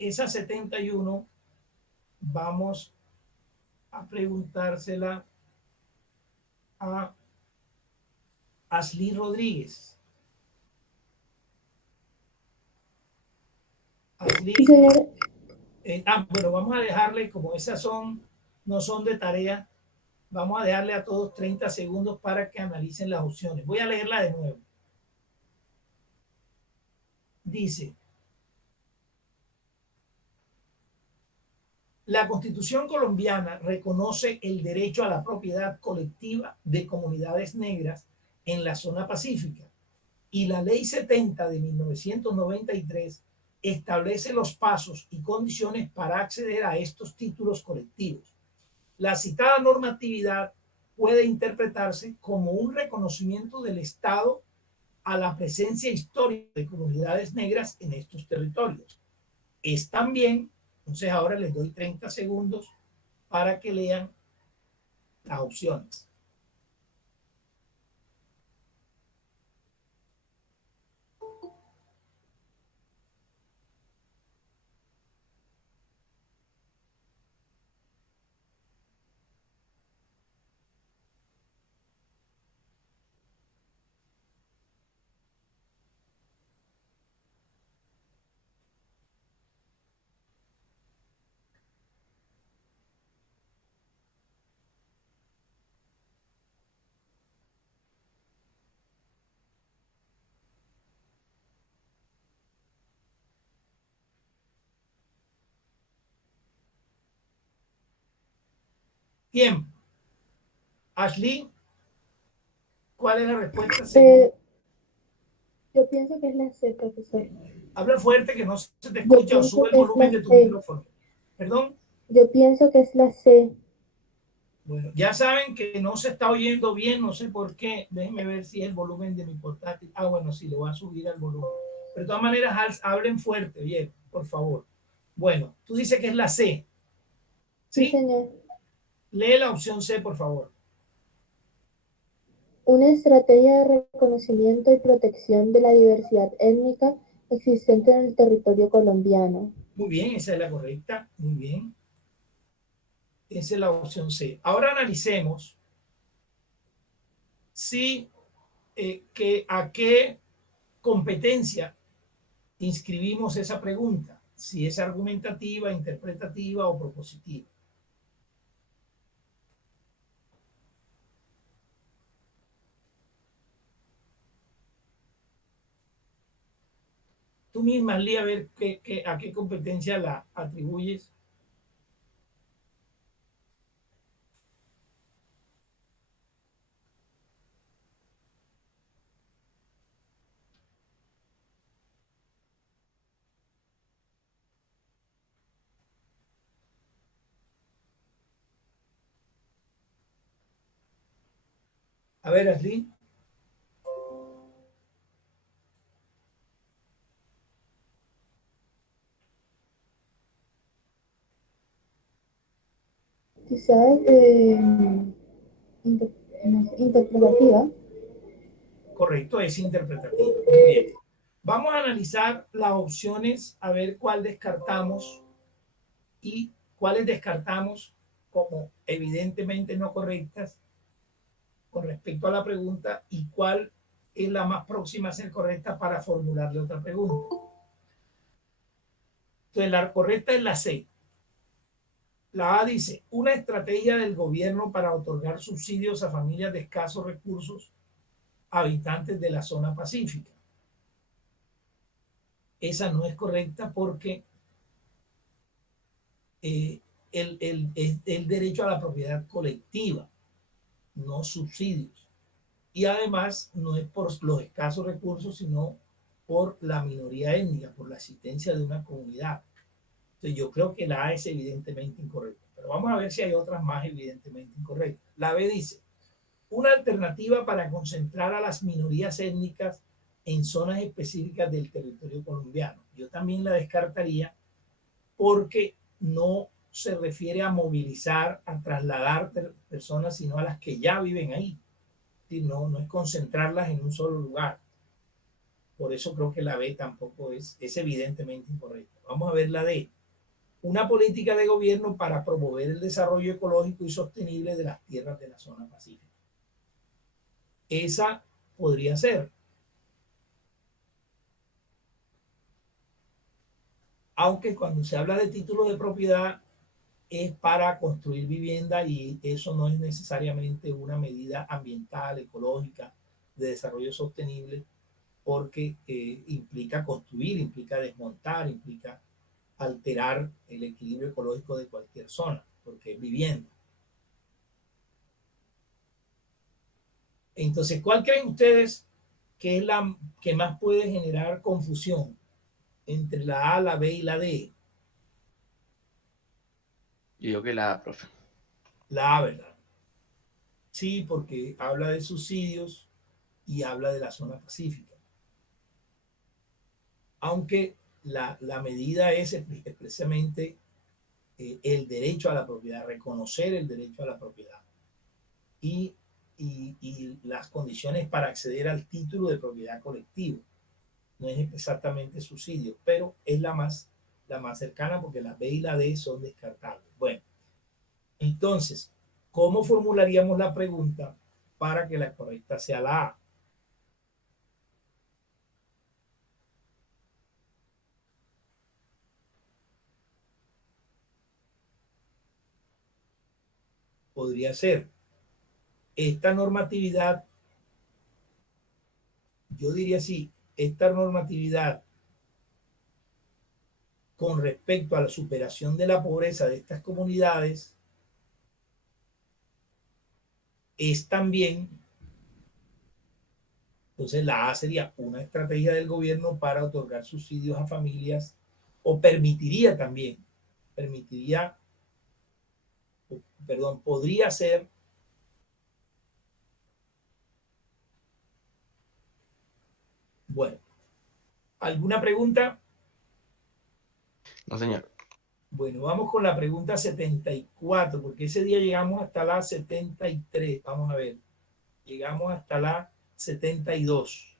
esa 71 vamos a preguntársela a Ashley Rodríguez. Ashley, Sí, señor. bueno, vamos a dejarle, como esas no son de tarea, vamos a dejarle a todos 30 segundos para que analicen las opciones. Voy a leerla de nuevo. Dice, la Constitución colombiana reconoce el derecho a la propiedad colectiva de comunidades negras en la zona pacífica y la Ley 70 de 1993 establece los pasos y condiciones para acceder a estos títulos colectivos. La citada normatividad puede interpretarse como un reconocimiento del Estado a la presencia histórica de comunidades negras en estos territorios. Es también, entonces ahora les doy 30 segundos para que lean las opciones. Tiempo. Ashley, ¿cuál es la respuesta según? Yo pienso que es la C, profesor. Habla fuerte que no se te Yo escucha o pienso sube el que es volumen la de tu C. micrófono. Perdón. Yo pienso que es la C. Bueno, ya saben que no se está oyendo bien, no sé por qué. Déjenme ver si es el volumen de mi portátil. Ah, bueno, sí, le voy a subir al volumen. Pero de todas maneras, hablen fuerte, bien, por favor. Bueno, tú dices que es la C. Sí, ¿Sí? señor. Lee la opción C, por favor. Una estrategia de reconocimiento y protección de la diversidad étnica existente en el territorio colombiano. Muy bien, esa es la correcta. Muy bien. Esa es la opción C. Ahora analicemos si a qué competencia inscribimos esa pregunta, si es argumentativa, interpretativa o propositiva. Tú misma, Lía, a ver a qué competencia la atribuyes. A ver, Ashley. Quizás inter- interpretativa. Correcto, es interpretativa. Muy bien. Vamos a analizar las opciones, a ver cuál descartamos y cuáles descartamos como evidentemente no correctas con respecto a la pregunta y cuál es la más próxima a ser correcta para formularle otra pregunta. Entonces, la correcta es la C. La A dice, una estrategia del gobierno para otorgar subsidios a familias de escasos recursos habitantes de la zona pacífica. Esa no es correcta porque eh, el derecho a la propiedad colectiva, no subsidios. Y además no es por los escasos recursos, sino por la minoría étnica, por la existencia de una comunidad. Entonces yo creo que la A es evidentemente incorrecta, pero vamos a ver si hay otras más evidentemente incorrectas. La B dice, una alternativa para concentrar a las minorías étnicas en zonas específicas del territorio colombiano. Yo también la descartaría porque no se refiere a movilizar, a trasladar personas, sino a las que ya viven ahí. No es concentrarlas en un solo lugar. Por eso creo que la B tampoco es evidentemente incorrecta. Vamos a ver la D. Una política de gobierno para promover el desarrollo ecológico y sostenible de las tierras de la zona pacífica. Esa podría ser. Aunque cuando se habla de títulos de propiedad es para construir vivienda y eso no es necesariamente una medida ambiental, ecológica, de desarrollo sostenible, porque implica construir, implica desmontar, implica alterar el equilibrio ecológico de cualquier zona, porque es vivienda. Entonces, ¿cuál creen ustedes que es la que más puede generar confusión entre la A, la B y la D? Yo digo que la A, profe. La A, ¿verdad? Sí, porque habla de subsidios y habla de la zona pacífica. Aunque la medida es expresamente el derecho a la propiedad, reconocer el derecho a la propiedad y, y las condiciones para acceder al título de propiedad colectivo. No es exactamente subsidio, pero es la más cercana porque la B y la D son descartables. Bueno, entonces, ¿cómo formularíamos la pregunta para que la correcta sea la A? Podría ser, esta normatividad, yo diría así, esta normatividad con respecto a la superación de la pobreza de estas comunidades es también, entonces la A sería una estrategia del gobierno para otorgar subsidios a familias o permitiría también, permitiría, perdón, podría ser, bueno, ¿alguna pregunta? No, señor. Bueno, vamos con la pregunta 74, porque ese día llegamos hasta la 73. Vamos a ver, llegamos hasta la 72.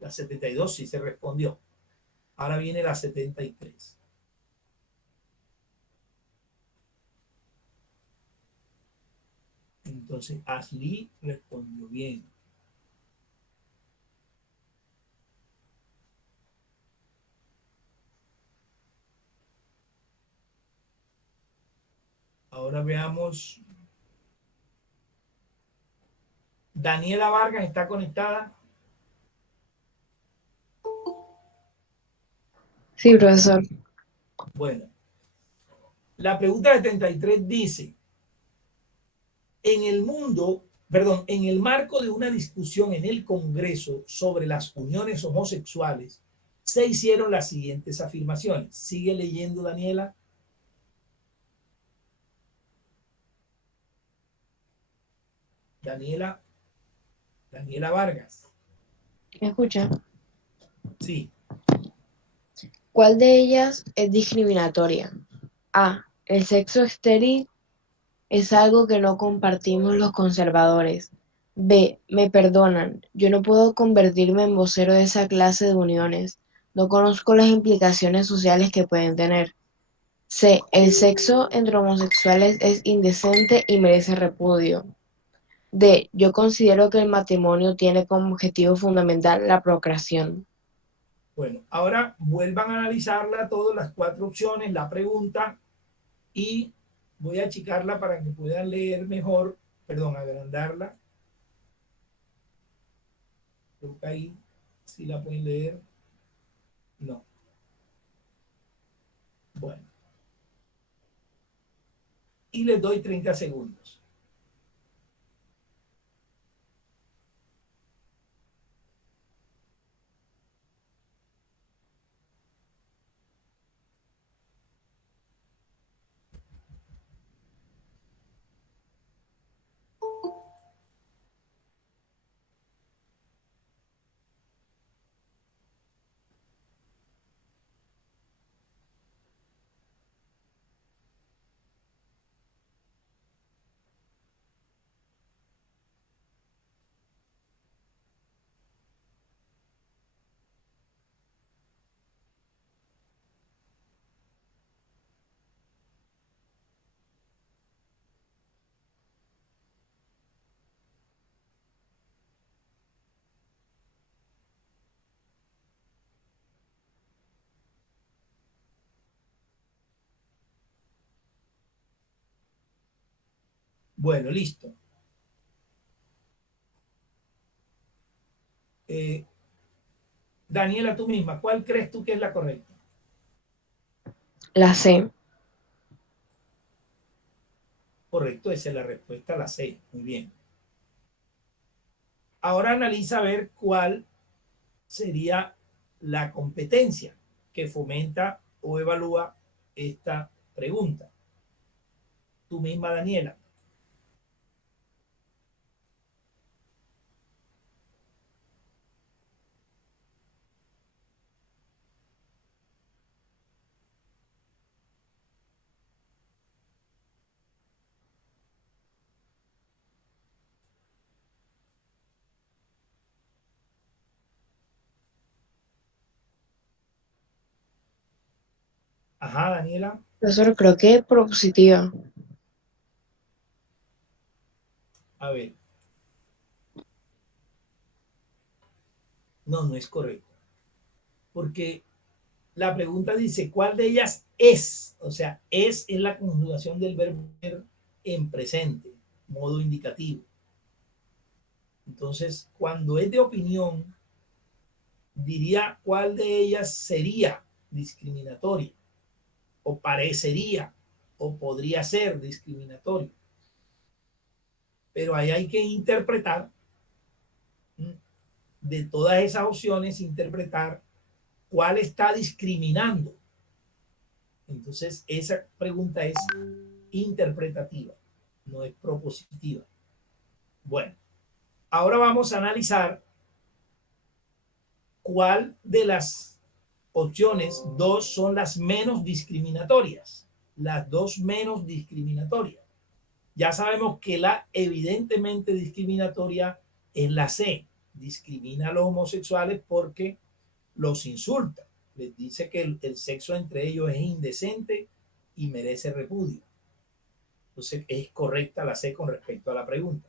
La 72 sí se respondió. Ahora viene la 73. Entonces, Ashley respondió bien. Ahora veamos. Daniela Vargas está conectada. Sí, profesor. Bueno, la pregunta 73 dice, en el mundo, perdón, en el marco de una discusión en el Congreso sobre las uniones homosexuales, se hicieron las siguientes afirmaciones. Sigue leyendo, Daniela. Daniela, Daniela Vargas. ¿Me escucha? Sí. ¿Cuál de ellas es discriminatoria? A. El sexo estéril es algo que no compartimos los conservadores. B. Me perdonan, yo no puedo convertirme en vocero de esa clase de uniones. No conozco las implicaciones sociales que pueden tener. C. El sexo entre homosexuales es indecente y merece repudio. D. Yo considero que el matrimonio tiene como objetivo fundamental la procreación. Bueno, ahora vuelvan a analizarla todas las cuatro opciones, la pregunta, y voy a achicarla para que puedan leer mejor, perdón, agrandarla. Creo que ahí sí la pueden leer. No. Bueno, y les doy 30 segundos. Bueno, listo. Eh, Daniela, tú misma, ¿cuál crees tú que es la correcta? La C. Correcto, esa es la respuesta, la C. Muy bien. Ahora analiza a ver cuál sería la competencia que fomenta o evalúa esta pregunta. Tú misma, Daniela. Ajá, Daniela. Profesor, creo que propositiva. A ver. No, no es correcto. Porque la pregunta dice, ¿cuál de ellas es? O sea, es la conjugación del verbo ser en presente, modo indicativo. Entonces, cuando es de opinión, diría cuál de ellas sería discriminatoria, o parecería, o podría ser discriminatorio. Pero ahí hay que interpretar, de todas esas opciones, interpretar cuál está discriminando. Entonces, esa pregunta es interpretativa, no es propositiva. Bueno, ahora vamos a analizar cuál de las opciones, dos son las menos discriminatorias. Las dos menos discriminatorias. Ya sabemos que la evidentemente discriminatoria es la C. Discrimina a los homosexuales porque los insulta. Les dice que el sexo entre ellos es indecente y merece repudio. Entonces es correcta la C con respecto a la pregunta.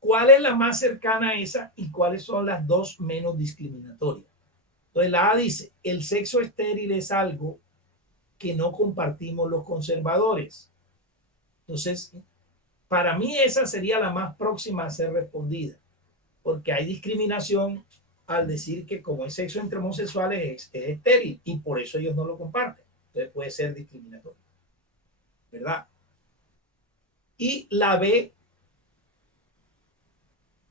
¿Cuál es la más cercana a esa y cuáles son las dos menos discriminatorias? Entonces la A dice, el sexo estéril es algo que no compartimos los conservadores. Entonces, para mí esa sería la más próxima a ser respondida, porque hay discriminación al decir que como es sexo entre homosexuales es estéril y por eso ellos no lo comparten. Entonces puede ser discriminatorio, ¿verdad? Y la B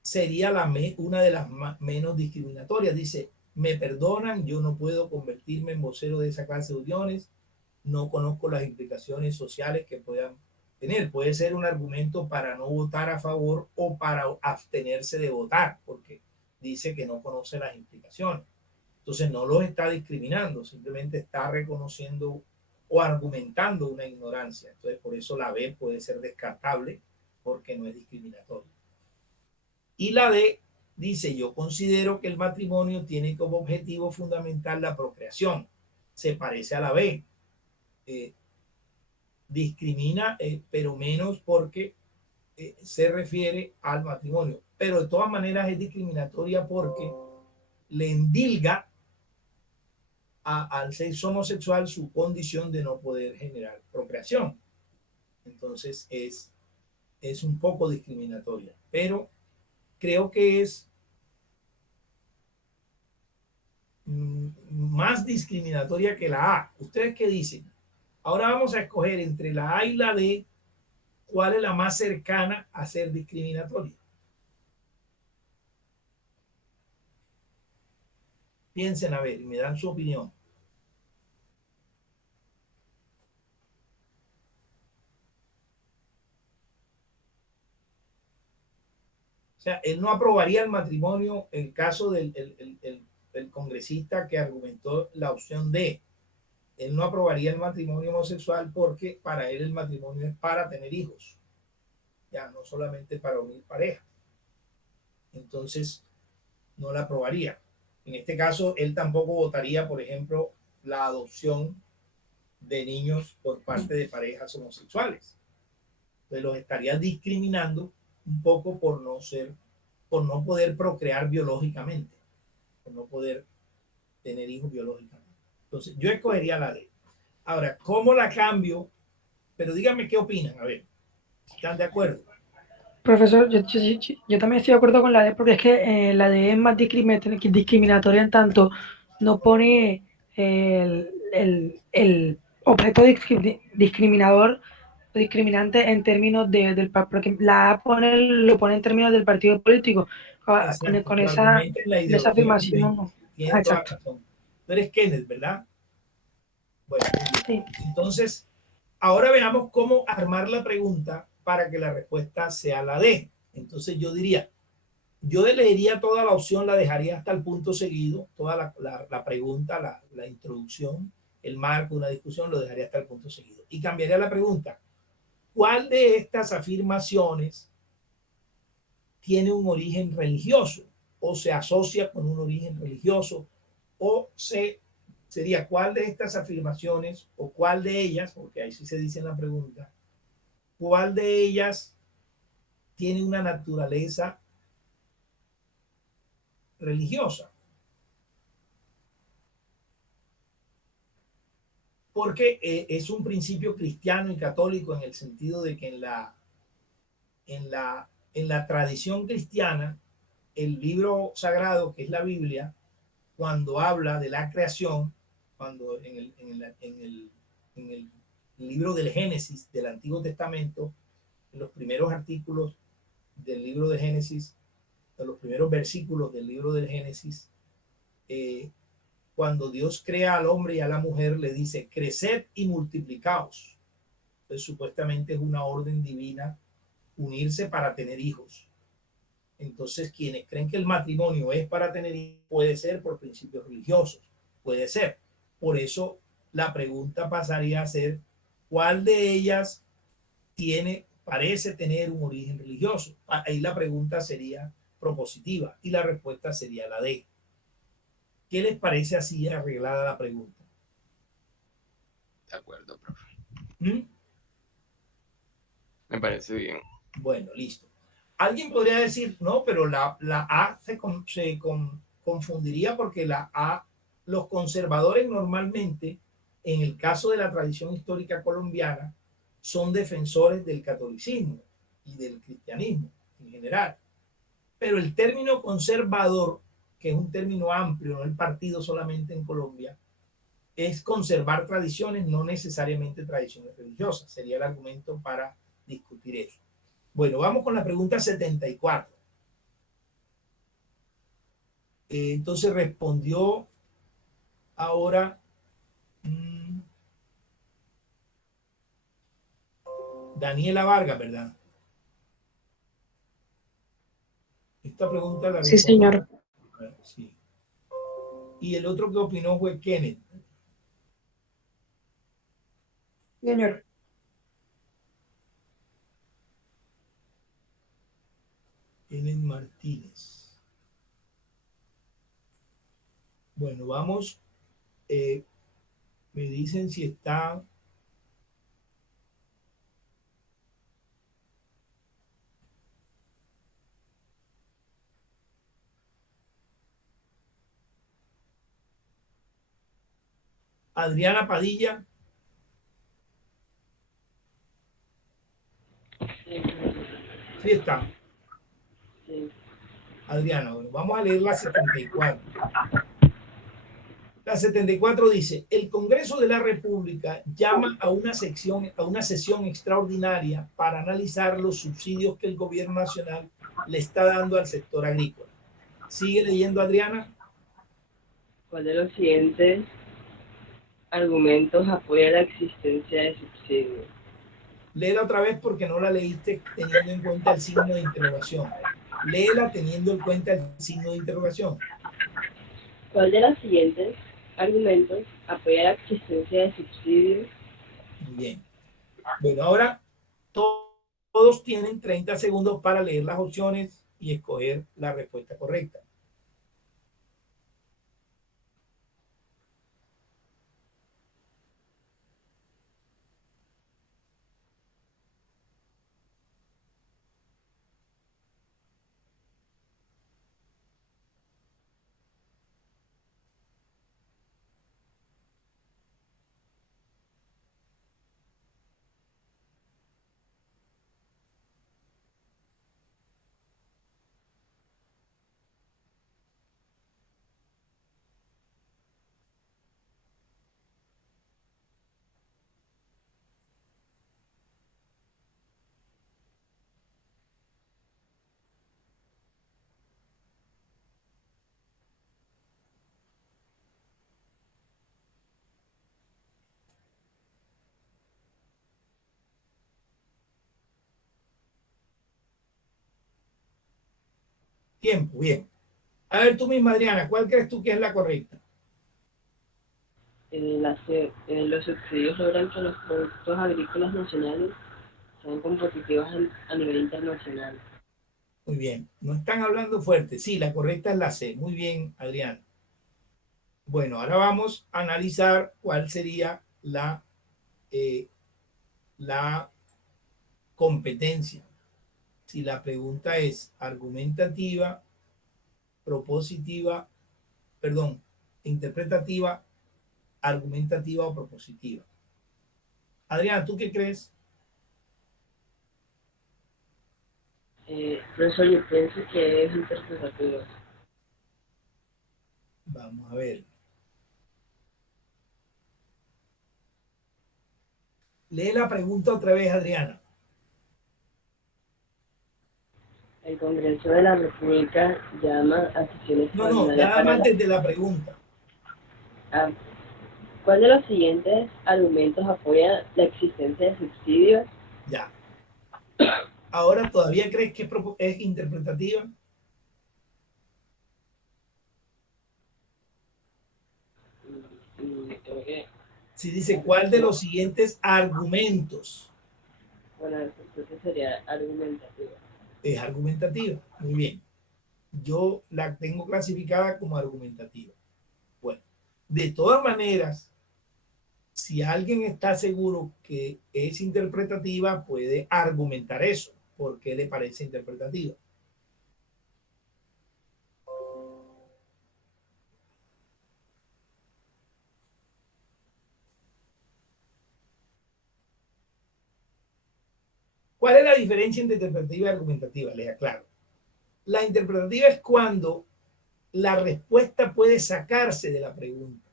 sería una de las menos discriminatorias. Dice, me perdonan, yo no puedo convertirme en vocero de esa clase de uniones, no conozco las implicaciones sociales que puedan tener. Puede ser un argumento para no votar a favor o para abstenerse de votar, porque dice que no conoce las implicaciones. Entonces no los está discriminando, simplemente está reconociendo o argumentando una ignorancia. Entonces por eso la B puede ser descartable porque no es discriminatoria. Y la D dice, yo considero que el matrimonio tiene como objetivo fundamental la procreación. Se parece a la B. Discrimina, pero menos porque se refiere al matrimonio. Pero de todas maneras es discriminatoria porque le endilga al sexo homosexual su condición de no poder generar procreación. Entonces es un poco discriminatoria. Pero creo que es más discriminatoria que la A. ¿Ustedes qué dicen? Ahora vamos a escoger entre la A y la D cuál es la más cercana a ser discriminatoria. Piensen a ver y me dan su opinión. O sea, él no aprobaría el matrimonio en caso del el congresista que argumentó la opción D. Él no aprobaría el matrimonio homosexual porque para él el matrimonio es para tener hijos, ya no solamente para unir pareja. Entonces, no la aprobaría. En este caso, él tampoco votaría, por ejemplo, la adopción de niños por parte de parejas homosexuales. Entonces los estaría discriminando un poco por no poder procrear biológicamente, por no poder tener hijos biológicamente. Entonces, yo escogería la D. Ahora, ¿cómo la cambio? Pero díganme qué opinan, a ver. ¿Están de acuerdo? Profesor, yo también estoy de acuerdo con la D, porque es que la D es más discriminatoria en tanto no pone el objeto discriminador o discriminante en términos porque la A lo pone en términos del partido político. Exacto, Con tu esa, argumento es la con esa ideología política. afirmación, Tienes toda la exacto. razón. Tú eres Kenneth, ¿verdad? Bueno, muy bien. Sí. Entonces, ahora veamos cómo armar la pregunta para que la respuesta sea la D. Entonces yo diría, yo leería toda la opción, la dejaría hasta el punto seguido, toda la pregunta, la introducción, el marco de una discusión, lo dejaría hasta el punto seguido. Y cambiaría la pregunta, ¿cuál de estas afirmaciones tiene un origen religioso o se asocia con un origen religioso o sería cuál de estas afirmaciones o cuál de ellas, porque ahí sí se dice en la pregunta, cuál de ellas tiene una naturaleza religiosa. Porque es un principio cristiano y católico en el sentido de que en la tradición cristiana, el libro sagrado, que es la Biblia, cuando habla de la creación, cuando en el libro del Génesis del Antiguo Testamento, en los primeros artículos del libro de Génesis, en los primeros versículos del libro del Génesis, cuando Dios crea al hombre y a la mujer, le dice, creced y multiplicaos. Entonces, supuestamente es una orden divina unirse para tener hijos. Entonces, quienes creen que el matrimonio es para tener hijos, puede ser por principios religiosos, puede ser. Por eso, la pregunta pasaría a ser, ¿cuál de ellas parece tener un origen religioso? Ahí la pregunta sería propositiva y la respuesta sería la D. ¿Qué les parece así arreglada la pregunta? De acuerdo, profe. ¿Mm? Me parece bien. Bueno, listo. Alguien podría decir, no, pero la A se confundiría porque la A, los conservadores normalmente, en el caso de la tradición histórica colombiana, son defensores del catolicismo y del cristianismo en general. Pero el término conservador, que es un término amplio, no el partido solamente en Colombia, es conservar tradiciones, no necesariamente tradiciones religiosas. Sería el argumento para discutir eso. Bueno, vamos con la pregunta 74. Entonces respondió ahora Daniela Vargas, ¿verdad? Esta pregunta la Sí, respondió. señor. Sí. Y el otro que opinó fue Kenneth. Señor. Kenneth Martínez. Bueno, vamos. Me dicen si está. Adriana Padilla. Sí está. Adriana, bueno, vamos a leer la 74. La 74 dice, el Congreso de la República llama a una sesión extraordinaria para analizar los subsidios que el gobierno nacional le está dando al sector agrícola. ¿Sigue leyendo, Adriana? ¿Cuál de los siguientes argumentos apoya la existencia de subsidios? Léela otra vez porque no la leíste teniendo en cuenta el signo de interrogación. Léela teniendo en cuenta el signo de interrogación. ¿Cuál de los siguientes argumentos apoya la existencia de subsidios? Muy bien. Bueno, ahora todos tienen 30 segundos para leer las opciones y escoger la respuesta correcta. Tiempo, bien. A ver tú misma, Adriana, ¿cuál crees tú que es la correcta? Los subsidios logran que los productos agrícolas nacionales sean competitivos a nivel internacional. Muy bien. No están hablando fuerte. Sí, la correcta es la C. Muy bien, Adriana. Bueno, ahora vamos a analizar cuál sería eh, la competencia. Si la pregunta es argumentativa, propositiva, perdón, interpretativa, argumentativa o propositiva. Adriana, ¿tú qué crees? Profesor, yo pienso que es interpretativo. Vamos a ver. Lee la pregunta otra vez, Adriana. El Congreso de la República llama a sesiones No, extraordinarias nada para más desde la pregunta. Ah, ¿cuál de los siguientes argumentos apoya la existencia de subsidios? Ya. Ahora, ¿todavía crees que es interpretativa? Creo que, Si dice, ¿cuál de los siguientes argumentos bueno, entonces sería argumentativo. es argumentativa? Muy bien. Yo la tengo clasificada como argumentativa. Bueno, de todas maneras, si alguien está seguro que es interpretativa, puede argumentar eso. ¿Por qué le parece interpretativa? ¿Cuál es la diferencia entre interpretativa y argumentativa? Les aclaro. La interpretativa es cuando la respuesta puede sacarse de la pregunta,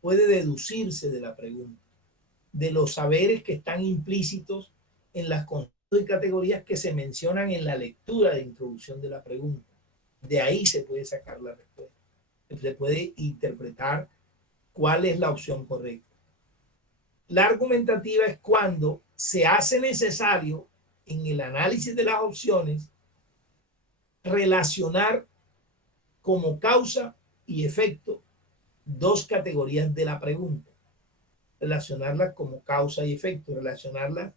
puede deducirse de la pregunta, de los saberes que están implícitos en las conceptos y categorías que se mencionan en la lectura de introducción de la pregunta. De ahí se puede sacar la respuesta. Se puede interpretar cuál es la opción correcta. La argumentativa es cuando se hace necesario en el análisis de las opciones relacionar como causa y efecto dos categorías de la pregunta. Relacionarlas como causa y efecto, relacionarlas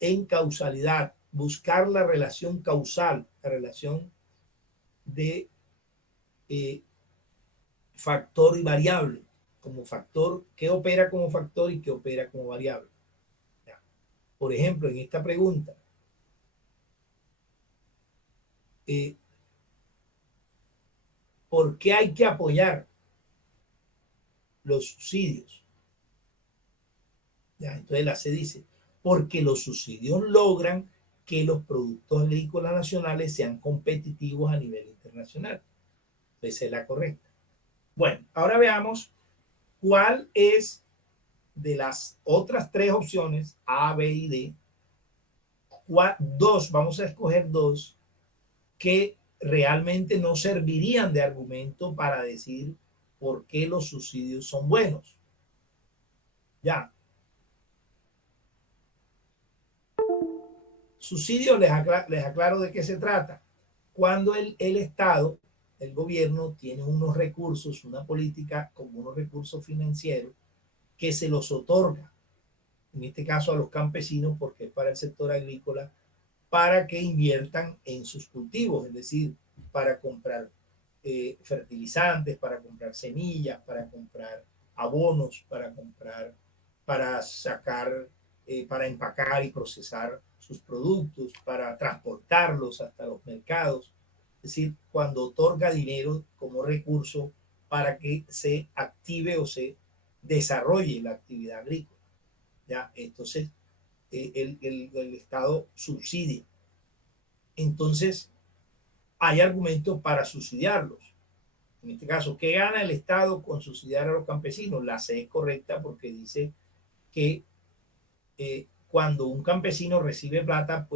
en causalidad, buscar la relación causal, la relación de factor y variable, como factor, qué opera como factor y qué opera como variable. Por ejemplo, en esta pregunta, ¿por qué hay que apoyar los subsidios? Ya, entonces la C dice, porque los subsidios logran que los productos agrícolas nacionales sean competitivos a nivel internacional. Esa es la correcta. Bueno, ahora veamos cuál es de las otras tres opciones, A, B y D, dos, vamos a escoger dos que realmente no servirían de argumento para decir por qué los subsidios son buenos. Ya. Subsidios, les aclaro de qué se trata. Cuando el Estado, el gobierno, tiene unos recursos, una política con unos recursos financieros que se los otorga, en este caso a los campesinos, porque es para el sector agrícola, para que inviertan en sus cultivos, es decir, para comprar fertilizantes, para comprar semillas, para comprar abonos, para sacar, para empacar y procesar sus productos, para transportarlos hasta los mercados. Es decir, cuando otorga dinero como recurso para que se active o se desarrolle la actividad agrícola. ¿Ya? Entonces, el Estado subsidia. Entonces, hay argumentos para subsidiarlos. En este caso, ¿qué gana el Estado con subsidiar a los campesinos? La C es correcta porque dice que cuando un campesino recibe plata,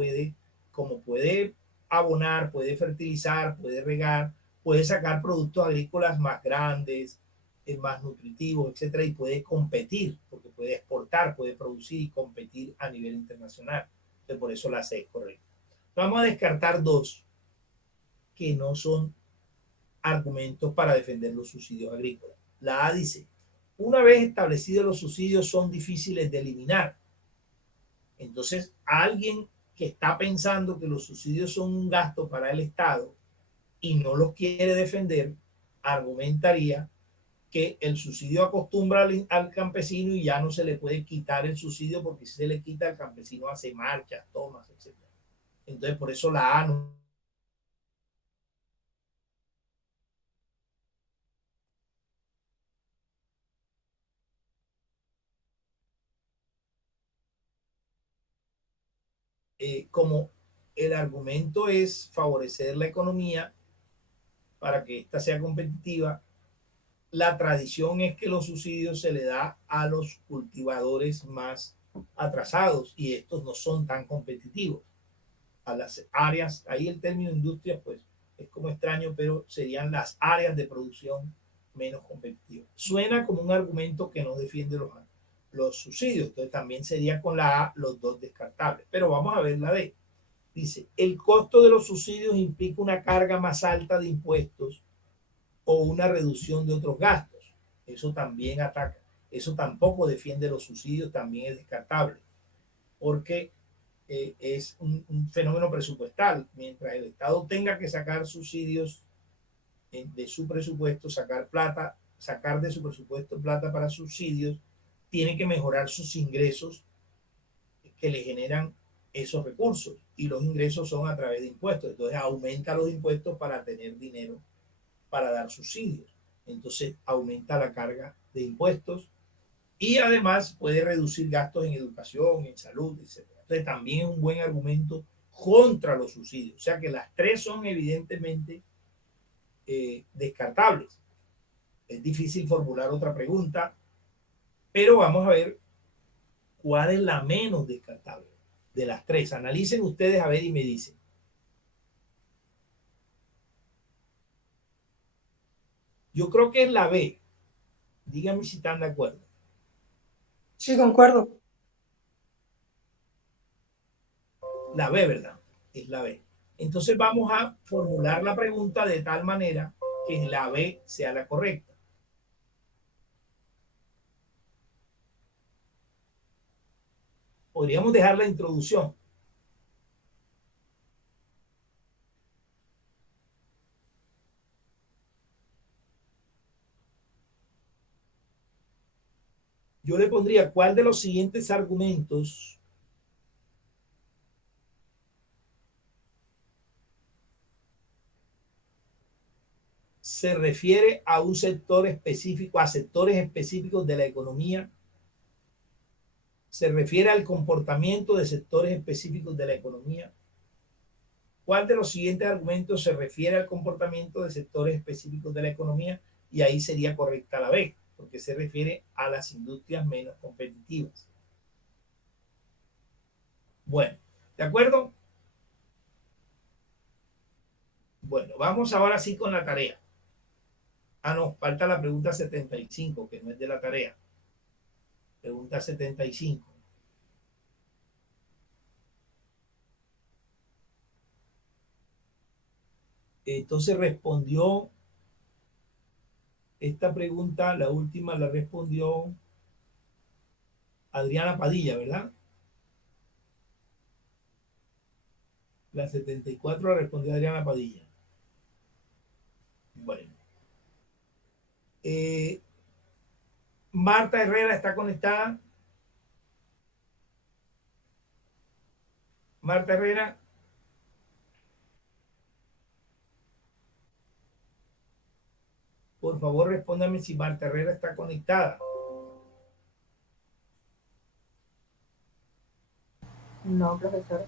como puede abonar, puede fertilizar, puede regar, puede sacar productos agrícolas más grandes, más nutritivos, etcétera, y puede competir, porque puede exportar, puede producir y competir a nivel internacional. Entonces, por eso la C es correcta. Vamos a descartar dos. que no son argumentos para defender los subsidios agrícolas. La A dice, una vez establecidos los subsidios son difíciles de eliminar. Entonces, alguien que está pensando que los subsidios son un gasto para el Estado y no los quiere defender, argumentaría que el subsidio acostumbra al campesino y ya no se le puede quitar el subsidio, porque si se le quita, el campesino hace marchas, tomas, etc. Entonces, por eso la A no. Como el argumento es favorecer la economía para que ésta sea competitiva, la tradición es que los subsidios se le da a los cultivadores más atrasados y estos no son tan competitivos. A las áreas, ahí el término industria pues es como extraño, pero serían las áreas de producción menos competitivas. Suena como un argumento que no defiende los subsidios, entonces también sería con la A los dos descartables, pero vamos a ver la D. Dice, el costo de los subsidios implica una carga más alta de impuestos o una reducción de otros gastos. Eso también ataca. Eso tampoco defiende los subsidios, también es descartable, porque es un fenómeno presupuestal. Mientras el Estado tenga que sacar subsidios de su presupuesto, sacar plata, sacar de su presupuesto plata para subsidios, tiene que mejorar sus ingresos que le generan esos recursos, y los ingresos son a través de impuestos. Entonces aumenta los impuestos para tener dinero para dar subsidios. Entonces aumenta la carga de impuestos y además puede reducir gastos en educación, en salud, etc. Entonces también es un buen argumento contra los subsidios. O sea que las tres son evidentemente descartables. Es difícil formular otra pregunta, pero vamos a ver cuál es la menos descartable de las tres. Analicen ustedes a ver y me dicen. Yo creo que es la B. Díganme si están de acuerdo. Sí, concuerdo. La B, ¿verdad? Es la B. Entonces vamos a formular la pregunta de tal manera que la B sea la correcta. Podríamos dejar la introducción. Yo le pondría, ¿cuál de los siguientes argumentos se refiere a un sector específico, a sectores específicos de la economía? ¿Se refiere al comportamiento de sectores específicos de la economía? ¿Cuál de los siguientes argumentos se refiere al comportamiento de sectores específicos de la economía? Y ahí sería correcta la B, porque se refiere a las industrias menos competitivas. Bueno, ¿de acuerdo? Bueno, vamos ahora sí con la tarea. Ah, no, falta la pregunta 75, que no es de la tarea. Pregunta 75. Entonces respondió esta pregunta, la última la respondió Adriana Padilla, ¿verdad? La 74 la respondió Adriana Padilla. Bueno. Marta Herrera está conectada. Marta Herrera. Por favor, respóndame si Marta Herrera está conectada. No, profesor.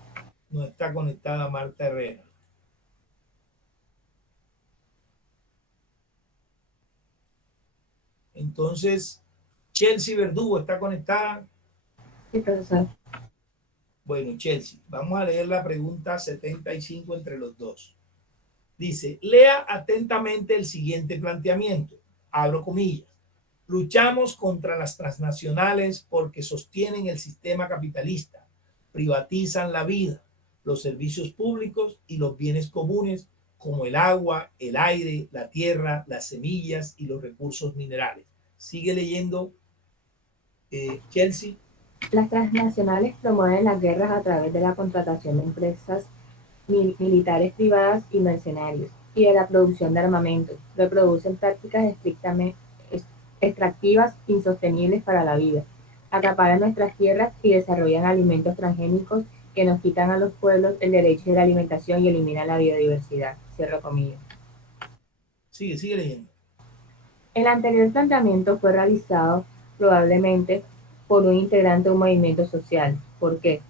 No está conectada Marta Herrera. Entonces, Chelsea Verdugo está conectada. Sí, profesor. Bueno, Chelsea, vamos a leer la pregunta 75 entre los dos. Dice, lea atentamente el siguiente planteamiento. Abro comillas. Luchamos contra las transnacionales porque sostienen el sistema capitalista, privatizan la vida, los servicios públicos y los bienes comunes como el agua, el aire, la tierra, las semillas y los recursos minerales. Sigue leyendo, Chelsea. Las transnacionales promueven las guerras a través de la contratación de empresas militares privadas y mercenarios y de la producción de armamentos. Reproducen prácticas estrictamente extractivas insostenibles para la vida. Acaparan nuestras tierras y desarrollan alimentos transgénicos que nos quitan a los pueblos el derecho de la alimentación y eliminan la biodiversidad. Cierro comillas. Sigue leyendo. El anterior planteamiento fue realizado probablemente por un integrante de un movimiento social. ¿Por qué?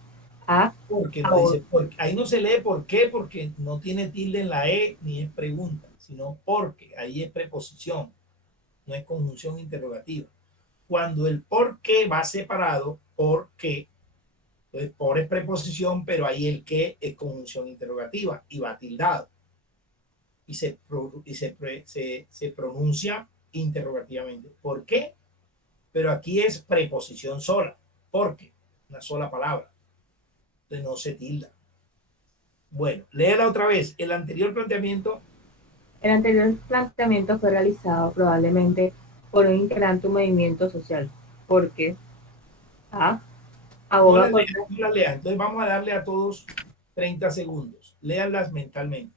A. Porque no dice, porque, ahí no se lee por qué, porque no tiene tilde en la E ni es pregunta, sino porque, ahí es preposición, no es conjunción interrogativa. Cuando el por qué va separado, por qué, entonces por es preposición, pero ahí el qué es conjunción interrogativa y va tildado. Y se pronuncia interrogativamente. ¿Por qué? Pero aquí es preposición sola, porque una sola palabra. Entonces no se tilda. Bueno, léela otra vez. El anterior planteamiento fue realizado probablemente por un integrante de un movimiento social, porque A. Aboga por... No la lea. Entonces vamos a darle a todos 30 segundos. Léanlas mentalmente.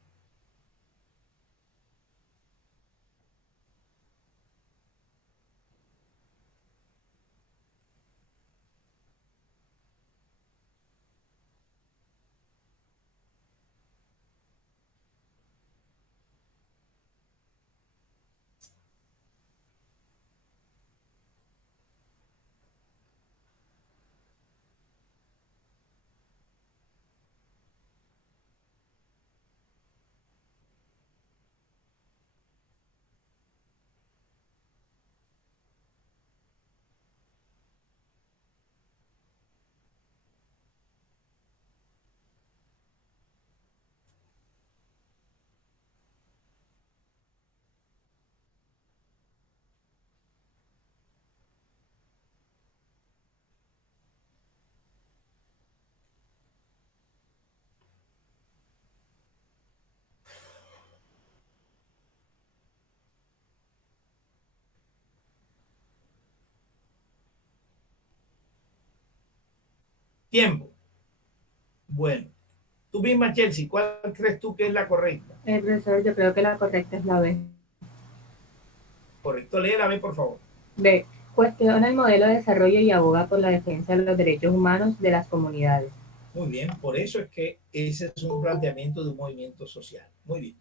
Tiempo. Bueno, tú misma, Chelsea, ¿cuál crees tú que es la correcta? Profesor, yo creo que la correcta es la B. Correcto, léela B, por favor. B. Cuestiona el modelo de desarrollo y aboga por la defensa de los derechos humanos de las comunidades. Muy bien, por eso es que ese es un planteamiento de un movimiento social. Muy bien.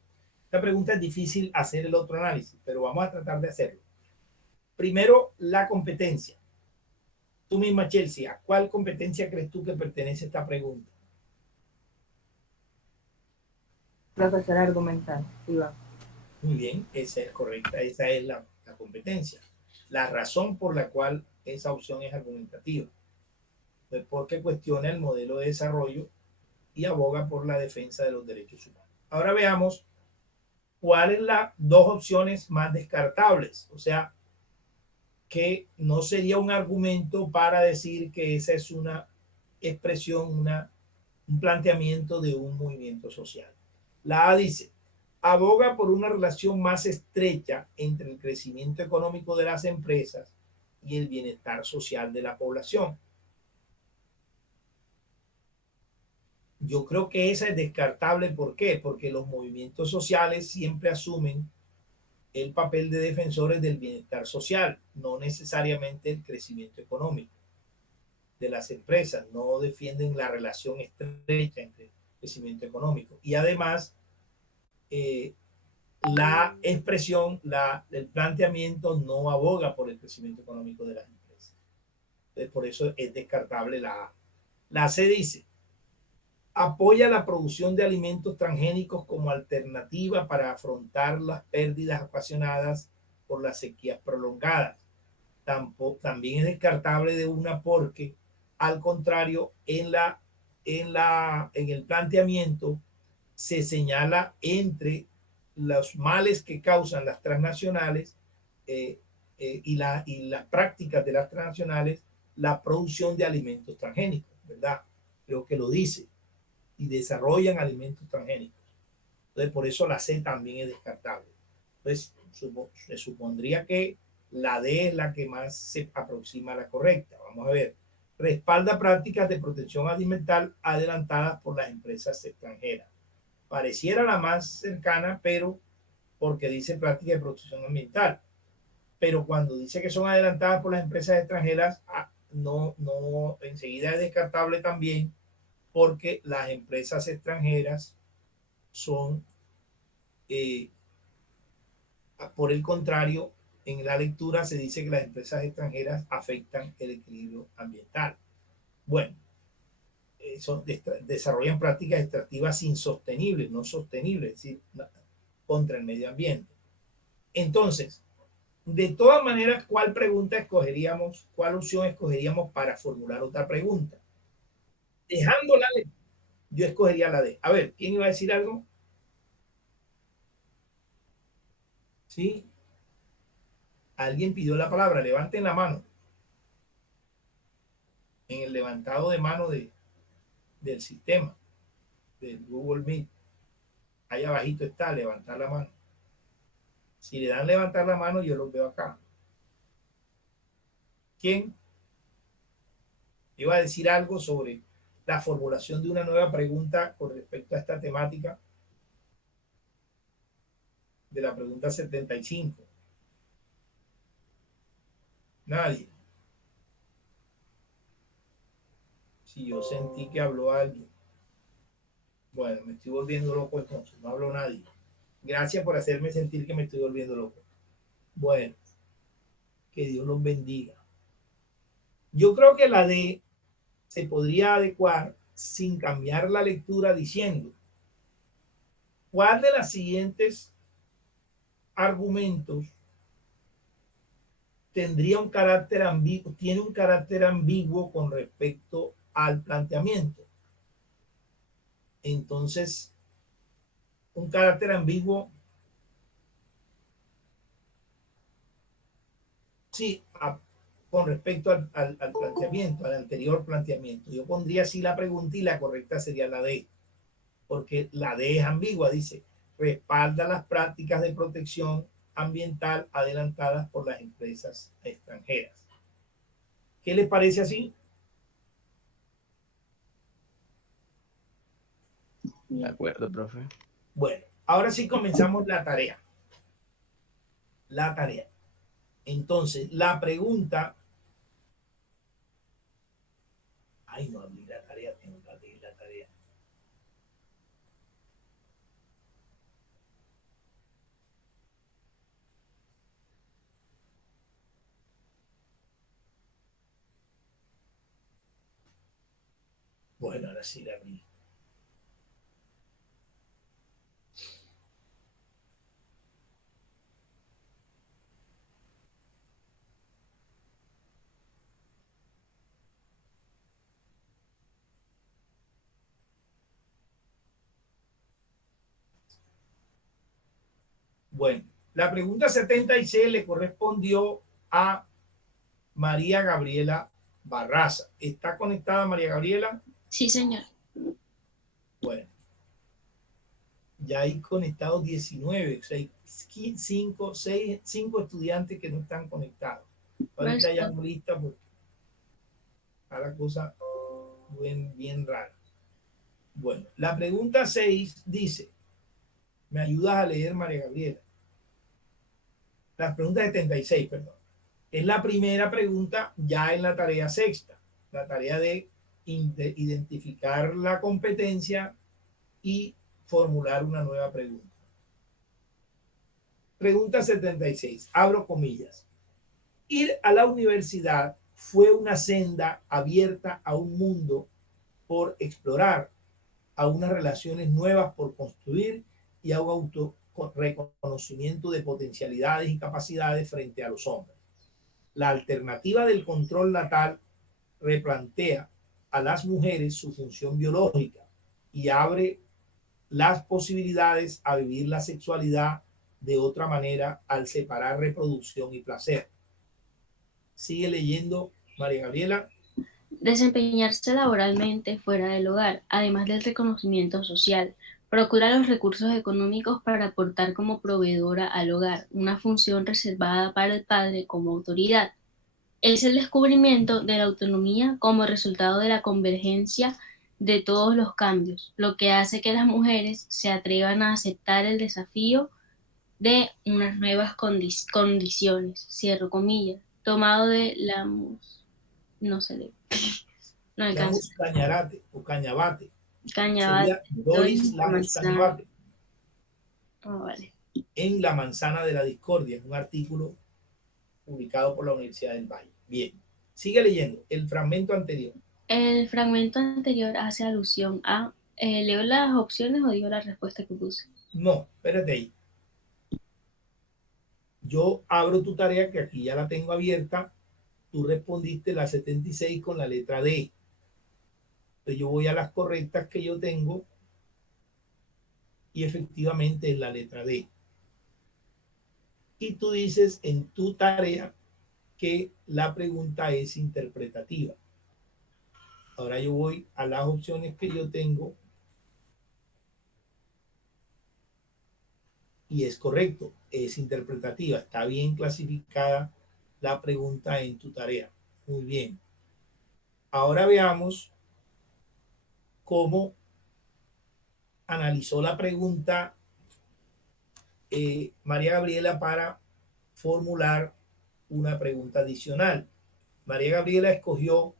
Esta pregunta es difícil hacer el otro análisis, pero vamos a tratar de hacerlo. Primero, la competencia. Tú misma, Chelsea, ¿a cuál competencia crees tú que pertenece esta pregunta? Profesor argumental. Iván. Muy bien, esa es correcta, esa es la competencia. La razón por la cual esa opción es argumentativa. Pues porque cuestiona el modelo de desarrollo y aboga por la defensa de los derechos humanos. Ahora veamos cuáles las dos opciones más descartables, o sea, que no sería un argumento para decir que esa es una expresión, un planteamiento de un movimiento social. La A dice, aboga por una relación más estrecha entre el crecimiento económico de las empresas y el bienestar social de la población. Yo creo que esa es descartable. ¿Por qué? Porque los movimientos sociales siempre asumen el papel de defensores del bienestar social, no necesariamente el crecimiento económico de las empresas, no defienden la relación estrecha entre el crecimiento económico. Y además, la expresión, el planteamiento no aboga por el crecimiento económico de las empresas. Entonces, por eso es descartable la A. La C dice, apoya la producción de alimentos transgénicos como alternativa para afrontar las pérdidas ocasionadas por las sequías prolongadas. También es descartable de una porque, al contrario, en el planteamiento se señala entre los males que causan las transnacionales y las prácticas de las transnacionales, la producción de alimentos transgénicos, ¿verdad? Creo que lo dice. Y desarrollan alimentos transgénicos. Entonces, por eso la C también es descartable. Entonces, se supondría que la D es la que más se aproxima a la correcta. Vamos a ver. Respalda prácticas de protección ambiental adelantadas por las empresas extranjeras. Pareciera la más cercana, pero porque dice práctica de protección ambiental. Pero cuando dice que son adelantadas por las empresas extranjeras, no, enseguida es descartable también, porque las empresas extranjeras son, por el contrario, en la lectura se dice que las empresas extranjeras afectan el equilibrio ambiental. Bueno, desarrollan prácticas extractivas insostenibles, no sostenibles, es decir, contra el medio ambiente. Entonces, de todas maneras, ¿cuál pregunta escogeríamos? ¿Cuál opción escogeríamos para formular otra pregunta? Dejando la D, yo escogería la D. A ver, ¿quién iba a decir algo? ¿Sí? Alguien pidió la palabra, levanten la mano. En el levantado de mano del sistema, del Google Meet. Ahí abajito está, levantar la mano. Si le dan levantar la mano, yo los veo acá. ¿Quién iba a decir algo sobre la formulación de una nueva pregunta con respecto a esta temática de la pregunta 75? Nadie. Si yo sentí que habló alguien. Bueno, me estoy volviendo loco entonces, no habló nadie. Gracias por hacerme sentir que me estoy volviendo loco. Bueno, que Dios los bendiga. Yo creo que la D se podría adecuar sin cambiar la lectura diciendo: ¿cuál de los siguientes argumentos tendría un carácter ambiguo, tiene un carácter ambiguo con respecto al planteamiento? Entonces, un carácter ambiguo, sí, con respecto al planteamiento, al anterior planteamiento. Yo pondría así la pregunta y la correcta sería la D, porque la D es ambigua, dice: respalda las prácticas de protección ambiental adelantadas por las empresas extranjeras. ¿Qué les parece así? De acuerdo, profe. Bueno, ahora sí comenzamos la tarea. La tarea. Entonces, la pregunta... Ay, no abrí la tarea, tengo que abrir la tarea. Bueno, ahora sí la abrí. Bueno, la pregunta 76 le correspondió a María Gabriela Barraza. ¿Está conectada María Gabriela? Sí, señor. Bueno, ya hay conectados 19, 5 estudiantes que no están conectados. Ahorita ya no lista porque está la cosa bien rara. Bueno, la pregunta 6 dice, ¿me ayudas a leer, María Gabriela? La pregunta 76, perdón. Es la primera pregunta ya en la tarea sexta, la tarea de identificar la competencia y formular una nueva pregunta. Pregunta 76, abro comillas. Ir a la universidad fue una senda abierta a un mundo por explorar, a unas relaciones nuevas por construir y a un reconocimiento de potencialidades y capacidades frente a los hombres. La alternativa del control natal replantea a las mujeres su función biológica y abre las posibilidades a vivir la sexualidad de otra manera al separar reproducción y placer. Sigue leyendo, María Gabriela. Desempeñarse laboralmente fuera del hogar, además del reconocimiento social, Procura los recursos económicos para aportar como proveedora al hogar, una función reservada para el padre como autoridad. Es el descubrimiento de la autonomía como resultado de la convergencia de todos los cambios, lo que hace que las mujeres se atrevan a aceptar el desafío de unas nuevas condiciones, cierro comillas, tomado de no se lee, no alcanza, Lamus Cañarate o Cañabate. Cañabate, Sería Doris la Lamus manzana. Cañabate Vale. en La manzana de la discordia, un artículo publicado por la Universidad del Valle. Bien, sigue leyendo el fragmento anterior. El fragmento anterior hace alusión a, ¿leo las opciones o digo la respuesta que puse? No, espérate ahí. Yo abro tu tarea, que aquí ya la tengo abierta. Tú respondiste la 76 con la letra D. Entonces yo voy a las correctas que yo tengo y efectivamente es la letra D. Y tú dices en tu tarea que la pregunta es interpretativa. Ahora yo voy a las opciones que yo tengo y es correcto, es interpretativa. Está bien clasificada la pregunta en tu tarea. Muy bien. Ahora veamos cómo analizó la pregunta María Gabriela para formular una pregunta adicional. María Gabriela escogió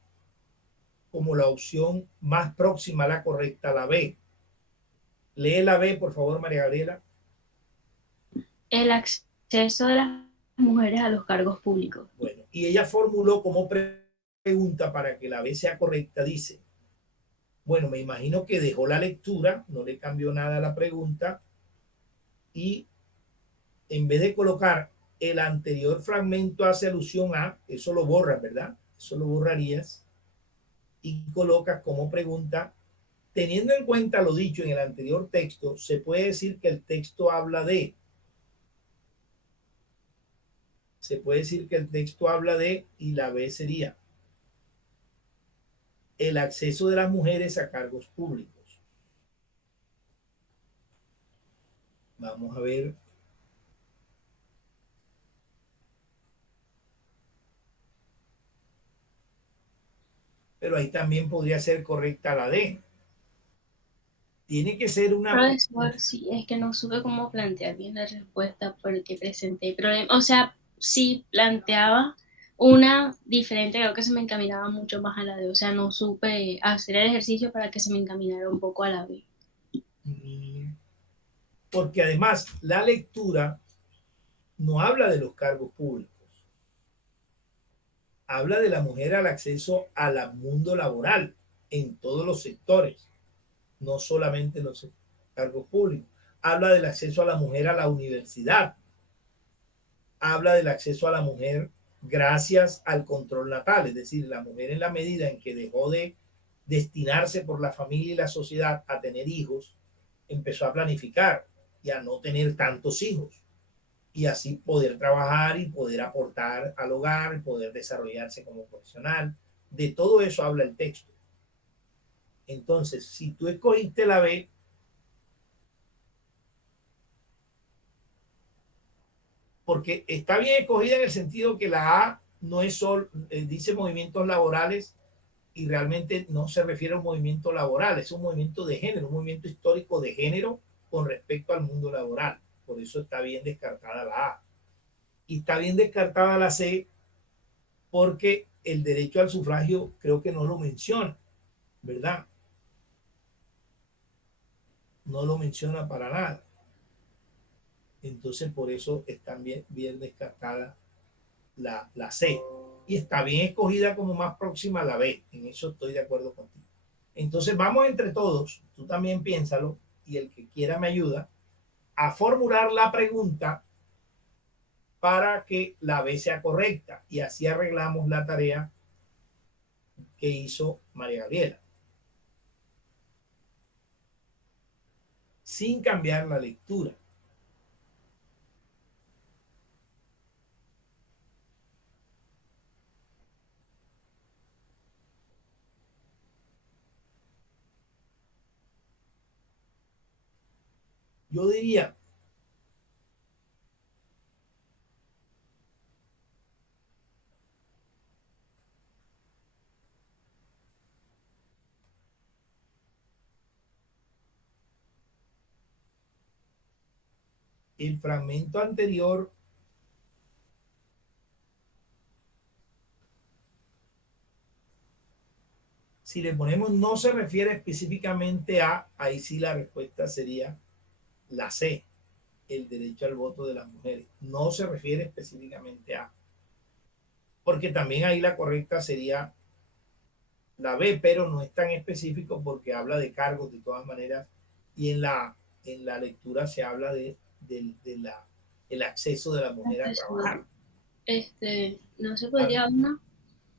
como la opción más próxima a la correcta la B. Lee la B, por favor, María Gabriela. El acceso de las mujeres a los cargos públicos. Bueno, y ella formuló como pregunta para que la B sea correcta, dice, bueno, me imagino que dejó la lectura, no le cambió nada a la pregunta y en vez de colocar el anterior fragmento hace alusión a, eso lo borras, ¿verdad? Eso lo borrarías y colocas como pregunta, teniendo en cuenta lo dicho en el anterior texto, se puede decir que el texto habla de, y la B sería el acceso de las mujeres a cargos públicos. Vamos a ver. Pero ahí también podría ser correcta la D. Tiene que ser una... Profesor, sí, es que no supe cómo plantear bien la respuesta porque presenté problema. O sea, sí planteaba una diferente, creo que se me encaminaba mucho más a la D. O sea, no supe hacer el ejercicio para que se me encaminara un poco a la B. Porque además la lectura no habla de los cargos públicos. Habla de la mujer al acceso al mundo laboral en todos los sectores, no solamente en los cargos públicos. Habla del acceso a la mujer a la universidad. Habla del acceso a la mujer gracias al control natal, es decir, la mujer en la medida en que dejó de destinarse por la familia y la sociedad a tener hijos, empezó a planificar y a no tener tantos hijos y así poder trabajar y poder aportar al hogar y poder desarrollarse como profesional. De todo eso habla el texto. Entonces, si tú escogiste la B, porque está bien escogida en el sentido que la A no es solo, dice movimientos laborales y realmente no se refiere a un movimiento laboral, es un movimiento de género, un movimiento histórico de género con respecto al mundo laboral. Por eso está bien descartada la A. Y está bien descartada la C porque el derecho al sufragio creo que no lo menciona, ¿verdad? No lo menciona para nada. Entonces por eso está bien descartada la C. Y está bien escogida como más próxima a la B. En eso estoy de acuerdo contigo. Entonces vamos entre todos, tú también piénsalo, y el que quiera me ayuda, a formular la pregunta para que la B sea correcta. Y así arreglamos la tarea que hizo María Gabriela. Sin cambiar la lectura. Yo diría, el fragmento anterior si le ponemos no se refiere específicamente a, ahí sí la respuesta sería la C, el derecho al voto de las mujeres. No se refiere específicamente a, porque también ahí la correcta sería la B, pero no es tan específico porque habla de cargos de todas maneras y en la lectura se habla el acceso de la mujer a trabajar. No se podría una,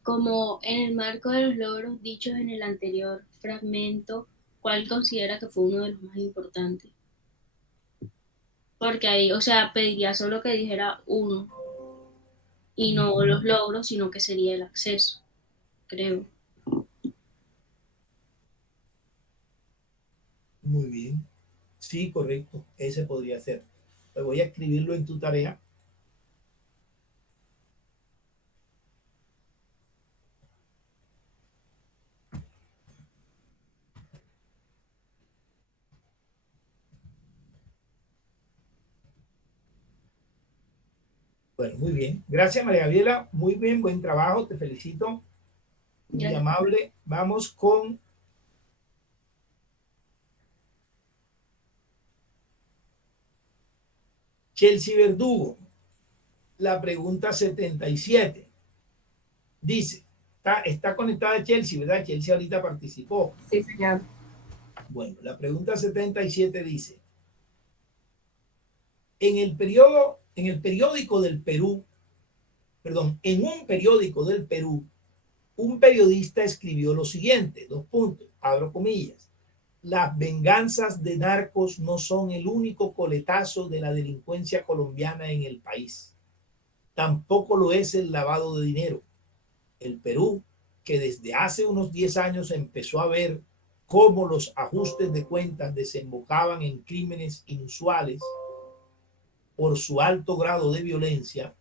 como en el marco de los logros dichos en el anterior fragmento, ¿cuál considera que fue uno de los más importantes? Porque ahí, o sea, pediría solo que dijera uno y no los logros, sino que sería el acceso, creo. Muy bien. Sí, correcto. Ese podría ser. Pues voy a escribirlo en tu tarea. Bueno, muy bien. Gracias, María Gabriela. Muy bien, buen trabajo. Te felicito. Muy Gracias. amable. Vamos con Chelsea Verdugo. La pregunta 77. Dice, está conectada Chelsea, ¿verdad? Chelsea ahorita participó. Sí, señor. Bueno, la pregunta 77 dice, en un periódico del Perú, un periodista escribió lo siguiente, dos puntos, abro comillas, las venganzas de narcos no son el único coletazo de la delincuencia colombiana en el país. Tampoco lo es el lavado de dinero. El Perú, que desde hace unos 10 años empezó a ver cómo los ajustes de cuentas desembocaban en crímenes inusuales por su alto grado de violencia,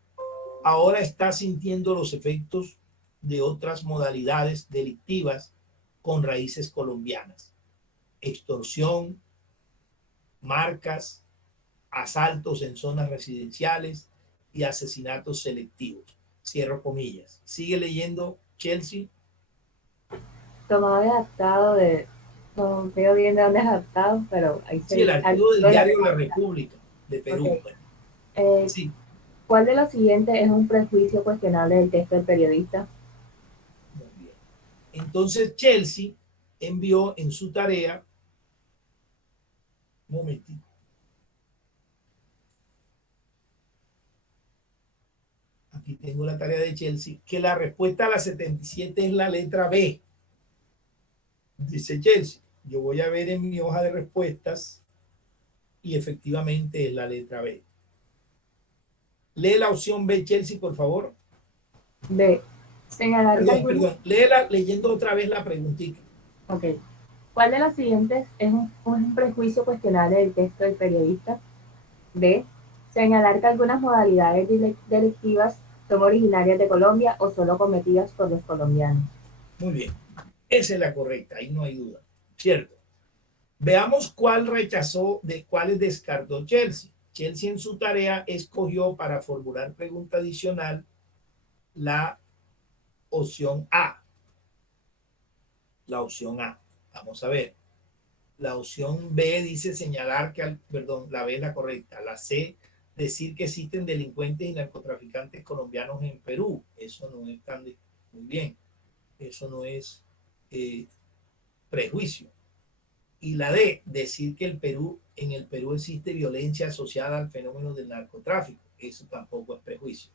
ahora está sintiendo los efectos de otras modalidades delictivas con raíces colombianas. Extorsión, marcas, asaltos en zonas residenciales y asesinatos selectivos. Cierro comillas. Sigue leyendo, Chelsea. Tomado de adaptado de... No veo bien de dónde es adaptado, pero ahí se... Sí, el archivo del diario La República de Perú. Okay. Bueno. Sí. ¿Cuál de los siguientes es un prejuicio cuestionable del texto del periodista? Muy bien. Entonces Chelsea envió en su tarea, un momentito, aquí tengo la tarea de Chelsea, que la respuesta a la 77 es la letra B. Dice Chelsea, yo voy a ver en mi hoja de respuestas y efectivamente es la letra B. Lee la opción B, Chelsea, por favor. B. Señalar Perdón, léela leyendo otra vez la preguntita. Ok. ¿Cuál de los siguientes es un prejuicio cuestionable del texto del periodista? B. Señalar que algunas modalidades delictivas son originarias de Colombia o solo cometidas por los colombianos. Muy bien. Esa es la correcta, ahí no hay duda. Cierto. Veamos cuál rechazó, de cuáles descartó Chelsea. Chelsea en su tarea escogió para formular pregunta adicional la opción A. La opción A. Vamos a ver. La opción B dice señalar que, perdón, la B es la correcta. La C, decir que existen delincuentes y narcotraficantes colombianos en Perú. Eso no es tan muy bien. Eso no es prejuicio. Y la D, decir que en el Perú existe violencia asociada al fenómeno del narcotráfico. Eso tampoco es prejuicio.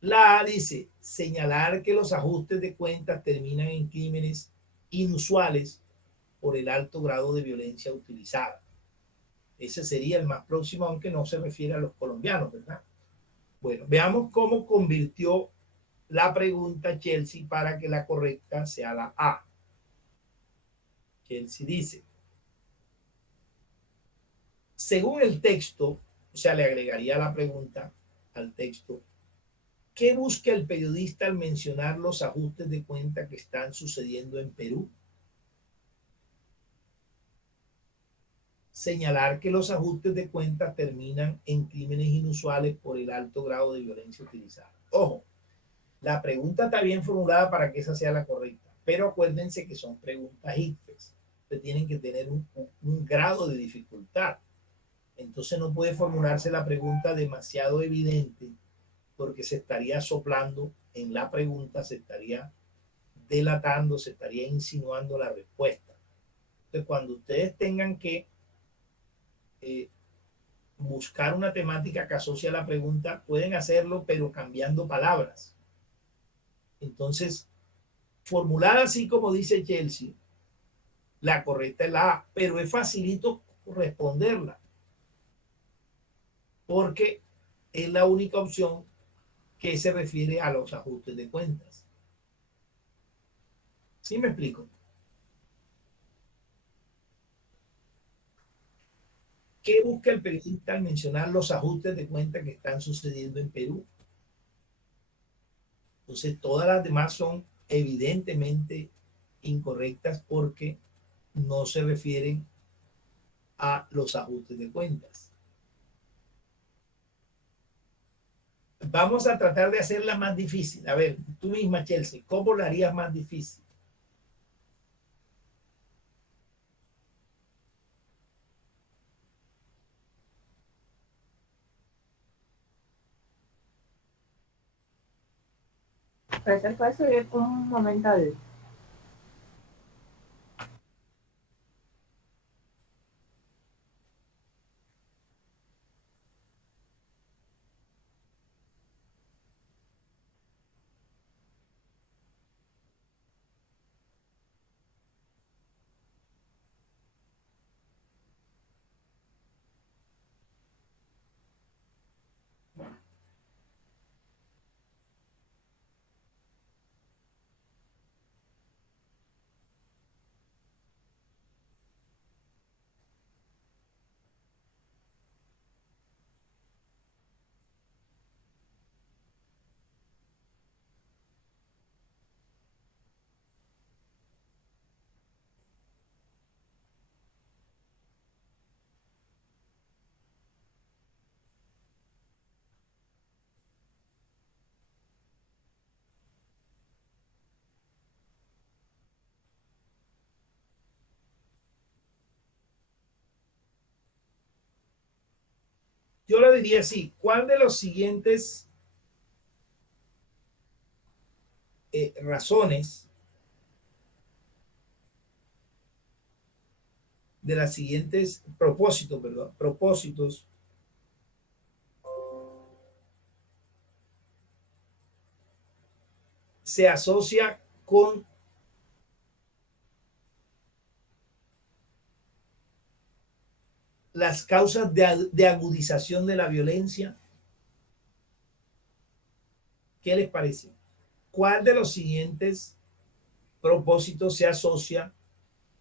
La A dice señalar que los ajustes de cuentas terminan en crímenes inusuales por el alto grado de violencia utilizada. Ese sería el más próximo, aunque no se refiere a los colombianos, ¿verdad? Bueno, veamos cómo convirtió la pregunta Chelsea para que la correcta sea la A. Chelsea dice, Según el texto, o sea, le agregaría la pregunta al texto, ¿qué busca el periodista al mencionar los ajustes de cuenta que están sucediendo en Perú? Señalar que los ajustes de cuenta terminan en crímenes inusuales por el alto grado de violencia utilizada. Ojo, la pregunta está bien formulada para que esa sea la correcta, pero acuérdense que son preguntas ICFES. Ustedes tienen que tener un grado de dificultad. Entonces no puede formularse la pregunta demasiado evidente porque se estaría soplando en la pregunta, se estaría delatando, se estaría insinuando la respuesta. Entonces cuando ustedes tengan que buscar una temática que asocia a la pregunta, pueden hacerlo, pero cambiando palabras. Entonces, formulada así como dice Chelsea, la correcta es la A, pero es facilito responderla, porque es la única opción que se refiere a los ajustes de cuentas. ¿Sí me explico? ¿Qué busca el periodista al mencionar los ajustes de cuenta que están sucediendo en Perú? Entonces, todas las demás son evidentemente incorrectas porque no se refieren a los ajustes de cuentas. Vamos a tratar de hacerla más difícil. A ver, tú misma, Chelsea, ¿cómo la harías más difícil? Profesor, ¿puede subir un momento al... Yo lo diría así, ¿cuál de los siguientes razones, de las siguientes propósitos, perdón, propósitos se asocia con las causas de agudización de la violencia? ¿Qué les parece? ¿Cuál de los siguientes propósitos se asocia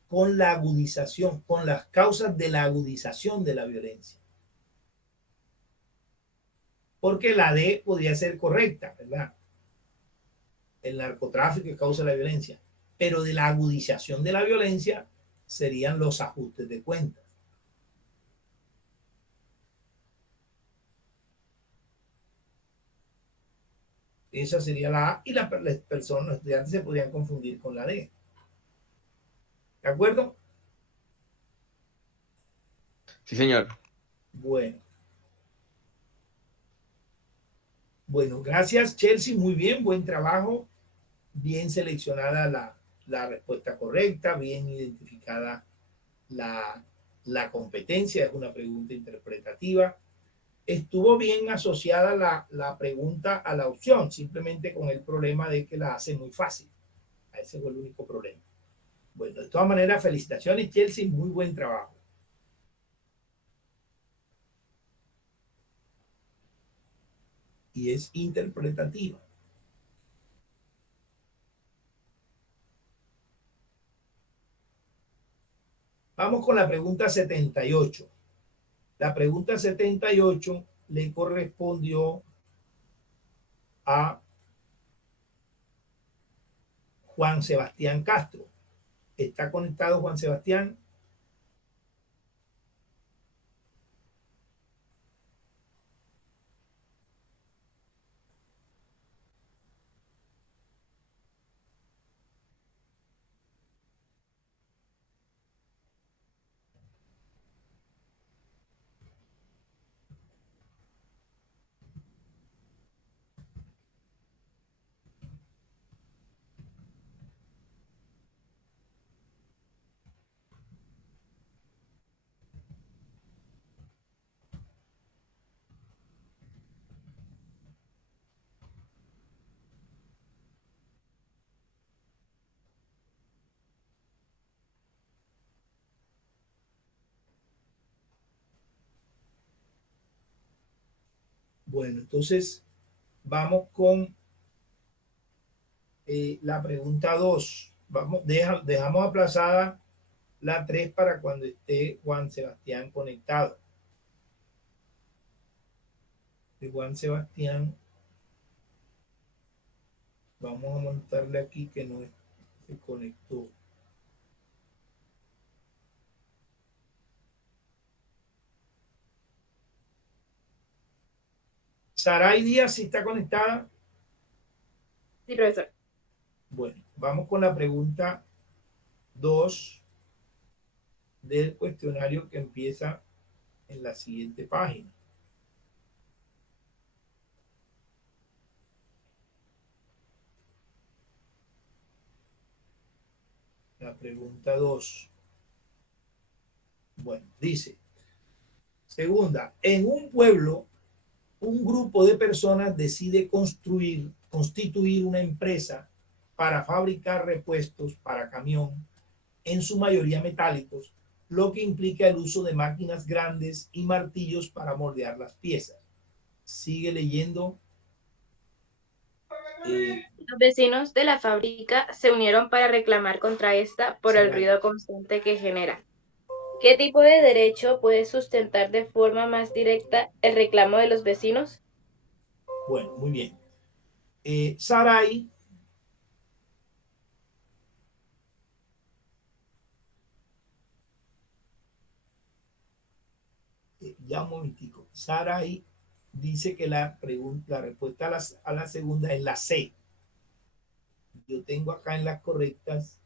con la agudización, con las causas de la agudización de la violencia? Porque la D podría ser correcta, ¿verdad? El narcotráfico causa la violencia, pero de la agudización de la violencia serían los ajustes de cuentas. Esa sería la A y las personas, los estudiantes se podrían confundir con la D. ¿De acuerdo? Sí, señor. Bueno. Bueno, gracias, Chelsea. Muy bien, buen trabajo. Bien seleccionada la respuesta correcta, bien identificada la competencia. Es una pregunta interpretativa. Estuvo bien asociada la pregunta a la opción, simplemente con el problema de que la hace muy fácil. Ese fue el único problema. Bueno, de todas maneras, felicitaciones, Chelsea, muy buen trabajo. Y es interpretativa. Vamos con la pregunta 78. La pregunta 78 le correspondió a Juan Sebastián Castro. ¿Está conectado Juan Sebastián? Bueno, entonces vamos con la pregunta 2. Dejamos aplazada la 3 para cuando esté Juan Sebastián conectado. Juan Sebastián, vamos a montarle aquí que no se conectó. Saray Díaz, ¿sí está conectada? Sí, profesor. Bueno, vamos con la pregunta 2 del cuestionario que empieza en la siguiente página. La pregunta 2. Bueno, dice, segunda, en un pueblo, un grupo de personas decide constituir una empresa para fabricar repuestos para camión, en su mayoría metálicos, lo que implica el uso de máquinas grandes y martillos para moldear las piezas. Sigue leyendo. Los vecinos de la fábrica se unieron para reclamar contra esta por el ruido constante que genera. ¿Qué tipo de derecho puede sustentar de forma más directa el reclamo de los vecinos? Bueno, muy bien. Saray ya un momentico. Saray dice que la respuesta a la segunda es la C. Yo tengo acá en las correctas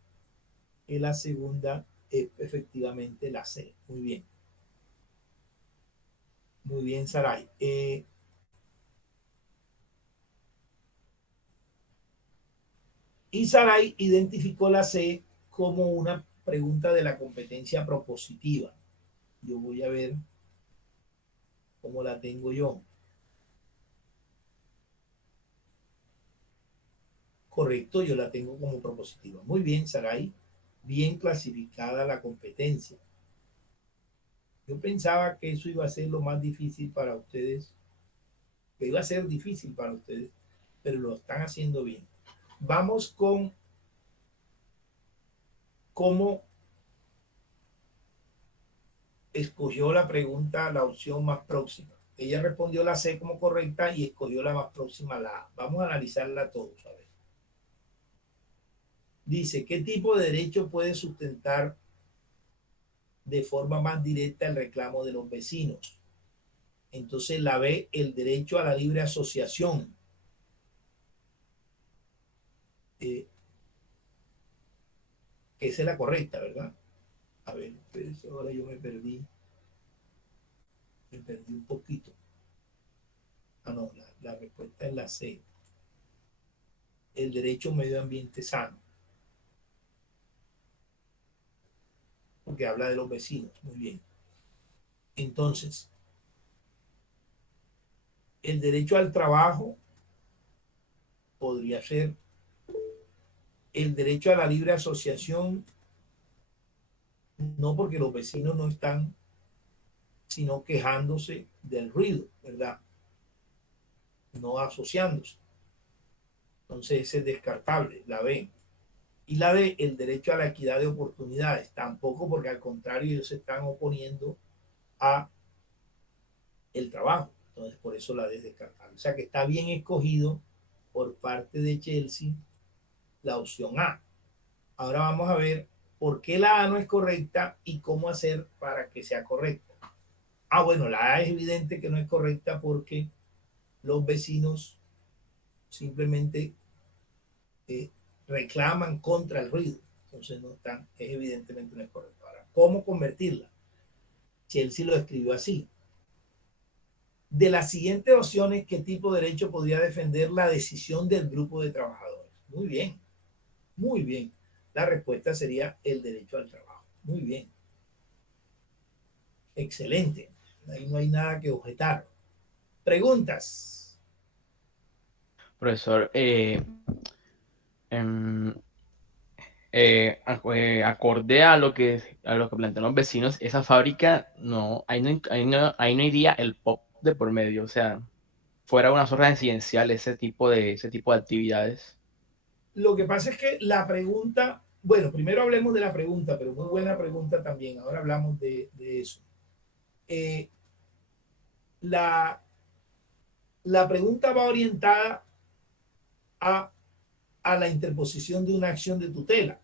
que la segunda es efectivamente la C. Muy bien. Muy bien, Saray. Y Saray identificó la C como una pregunta de la competencia propositiva. Yo voy a ver cómo la tengo yo. Correcto, yo la tengo como propositiva. Muy bien, Saray. Bien clasificada la competencia. Yo pensaba que eso iba a ser lo más difícil para ustedes, que iba a ser difícil para ustedes, pero lo están haciendo bien. Vamos con cómo escogió la pregunta, la opción más próxima. Ella respondió la C como correcta y escogió la más próxima, la A. Vamos a analizarla todos, a ver. Dice, ¿qué tipo de derecho puede sustentar de forma más directa el reclamo de los vecinos? Entonces la B, el derecho a la libre asociación. Esa es la correcta, ¿verdad? A ver, ahora yo me perdí un poquito. Ah, no, la respuesta es la C. El derecho a un medio ambiente sano. Porque habla de los vecinos. Muy bien. Entonces, el derecho al trabajo podría ser el derecho a la libre asociación, no porque los vecinos no están, sino quejándose del ruido, ¿verdad? No asociándose. Entonces ese es descartable, la B. Y la D, el derecho a la equidad de oportunidades, tampoco, porque al contrario ellos se están oponiendo a el trabajo. Entonces, por eso la descartable. O sea que está bien escogido por parte de Chelsea la opción A. Ahora vamos a ver por qué la A no es correcta y cómo hacer para que sea correcta. Ah, bueno, la A es evidente que no es correcta porque los vecinos simplemente reclaman contra el ruido. Entonces no están, es evidentemente no es correcto. Ahora, ¿cómo convertirla? Chelsea lo escribió así. De las siguientes opciones, ¿qué tipo de derecho podría defender la decisión del grupo de trabajadores? Muy bien, muy bien. La respuesta sería el derecho al trabajo. Muy bien. Excelente. Ahí no hay nada que objetar. Preguntas. Profesor, em, acorde a lo que plantean los vecinos, esa fábrica no, ahí no iría el POP de por medio, o sea, fuera una zona residencial, ese tipo de actividades. Lo que pasa es que la pregunta, bueno, primero hablemos de la pregunta, pero muy buena pregunta también. Ahora hablamos de eso. La, la pregunta va orientada a, a la interposición de una acción de tutela,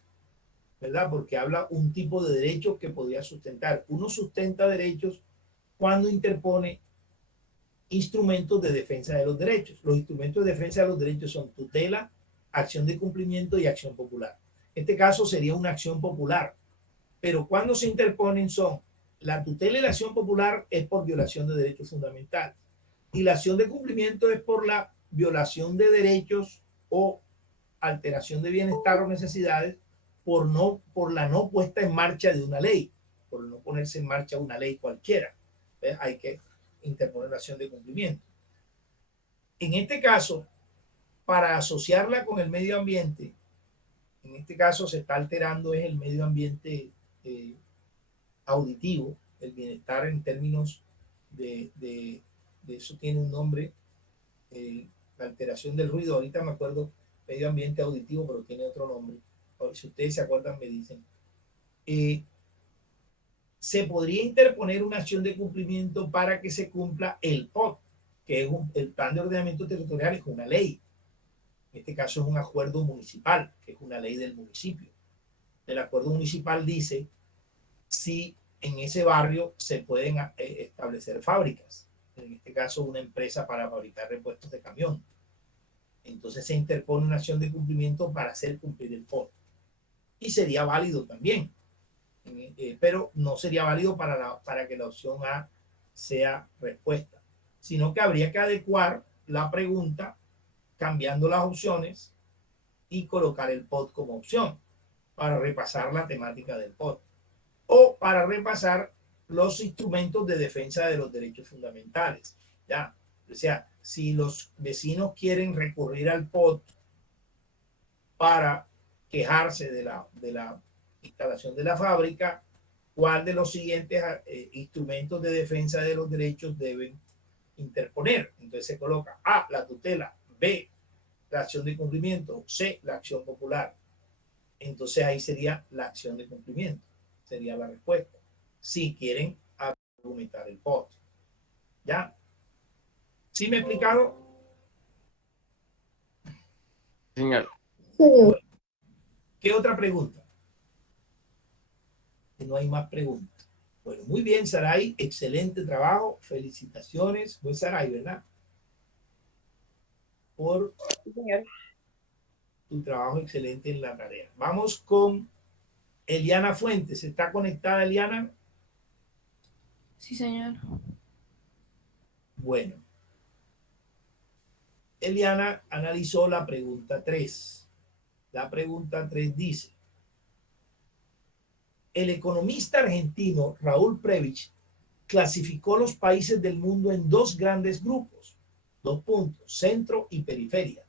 ¿verdad? Porque habla un tipo de derecho que podría sustentar. Uno sustenta derechos cuando interpone instrumentos de defensa de los derechos. Los instrumentos de defensa de los derechos son tutela, acción de cumplimiento y acción popular. En este caso sería una acción popular, pero cuando se interponen son la tutela y la acción popular es por violación de derechos fundamentales y la acción de cumplimiento es por la violación de derechos o alteración de bienestar o necesidades por la no puesta en marcha de una ley, por no ponerse en marcha una ley cualquiera. ¿Ves? Hay que interponer la acción de cumplimiento. En este caso, para asociarla con el medio ambiente, en este caso se está alterando es el medio ambiente auditivo, el bienestar en términos de eso tiene un nombre, la alteración del ruido, ahorita me acuerdo, medio ambiente auditivo, pero tiene otro nombre. Si ustedes se acuerdan, me dicen. Se podría interponer una acción de cumplimiento para que se cumpla el POT, que es el Plan de Ordenamiento Territorial, es una ley. En este caso es un acuerdo municipal, que es una ley del municipio. El acuerdo municipal dice si en ese barrio se pueden establecer fábricas, en este caso una empresa para fabricar repuestos de camión. Entonces se interpone una acción de cumplimiento para hacer cumplir el POT. Y sería válido también, pero no sería válido para que la opción A sea respuesta, sino que habría que adecuar la pregunta cambiando las opciones y colocar el POT como opción para repasar la temática del POT o para repasar los instrumentos de defensa de los derechos fundamentales. ¿Ya? O sea, si los vecinos quieren recurrir al POT para quejarse de la instalación de la fábrica, ¿cuál de los siguientes instrumentos de defensa de los derechos deben interponer? Entonces se coloca A, la tutela, B, la acción de cumplimiento, C, la acción popular. Entonces ahí sería la acción de cumplimiento, sería la respuesta. Si quieren argumentar el POT. ¿Ya? ¿Sí me he explicado? Señor. Señor, ¿Qué otra pregunta? Que no hay más preguntas. Bueno, muy bien, Saray, excelente trabajo, felicitaciones. Fue Saray, ¿verdad? Por tu trabajo excelente en la tarea. Vamos con Eliana Fuentes. ¿Está conectada, Eliana? Sí, señor. Bueno. Eliana analizó la pregunta 3. La pregunta 3 dice, el economista argentino Raúl Prebisch clasificó los países del mundo en dos grandes grupos, 2 puntos, centro y periferia.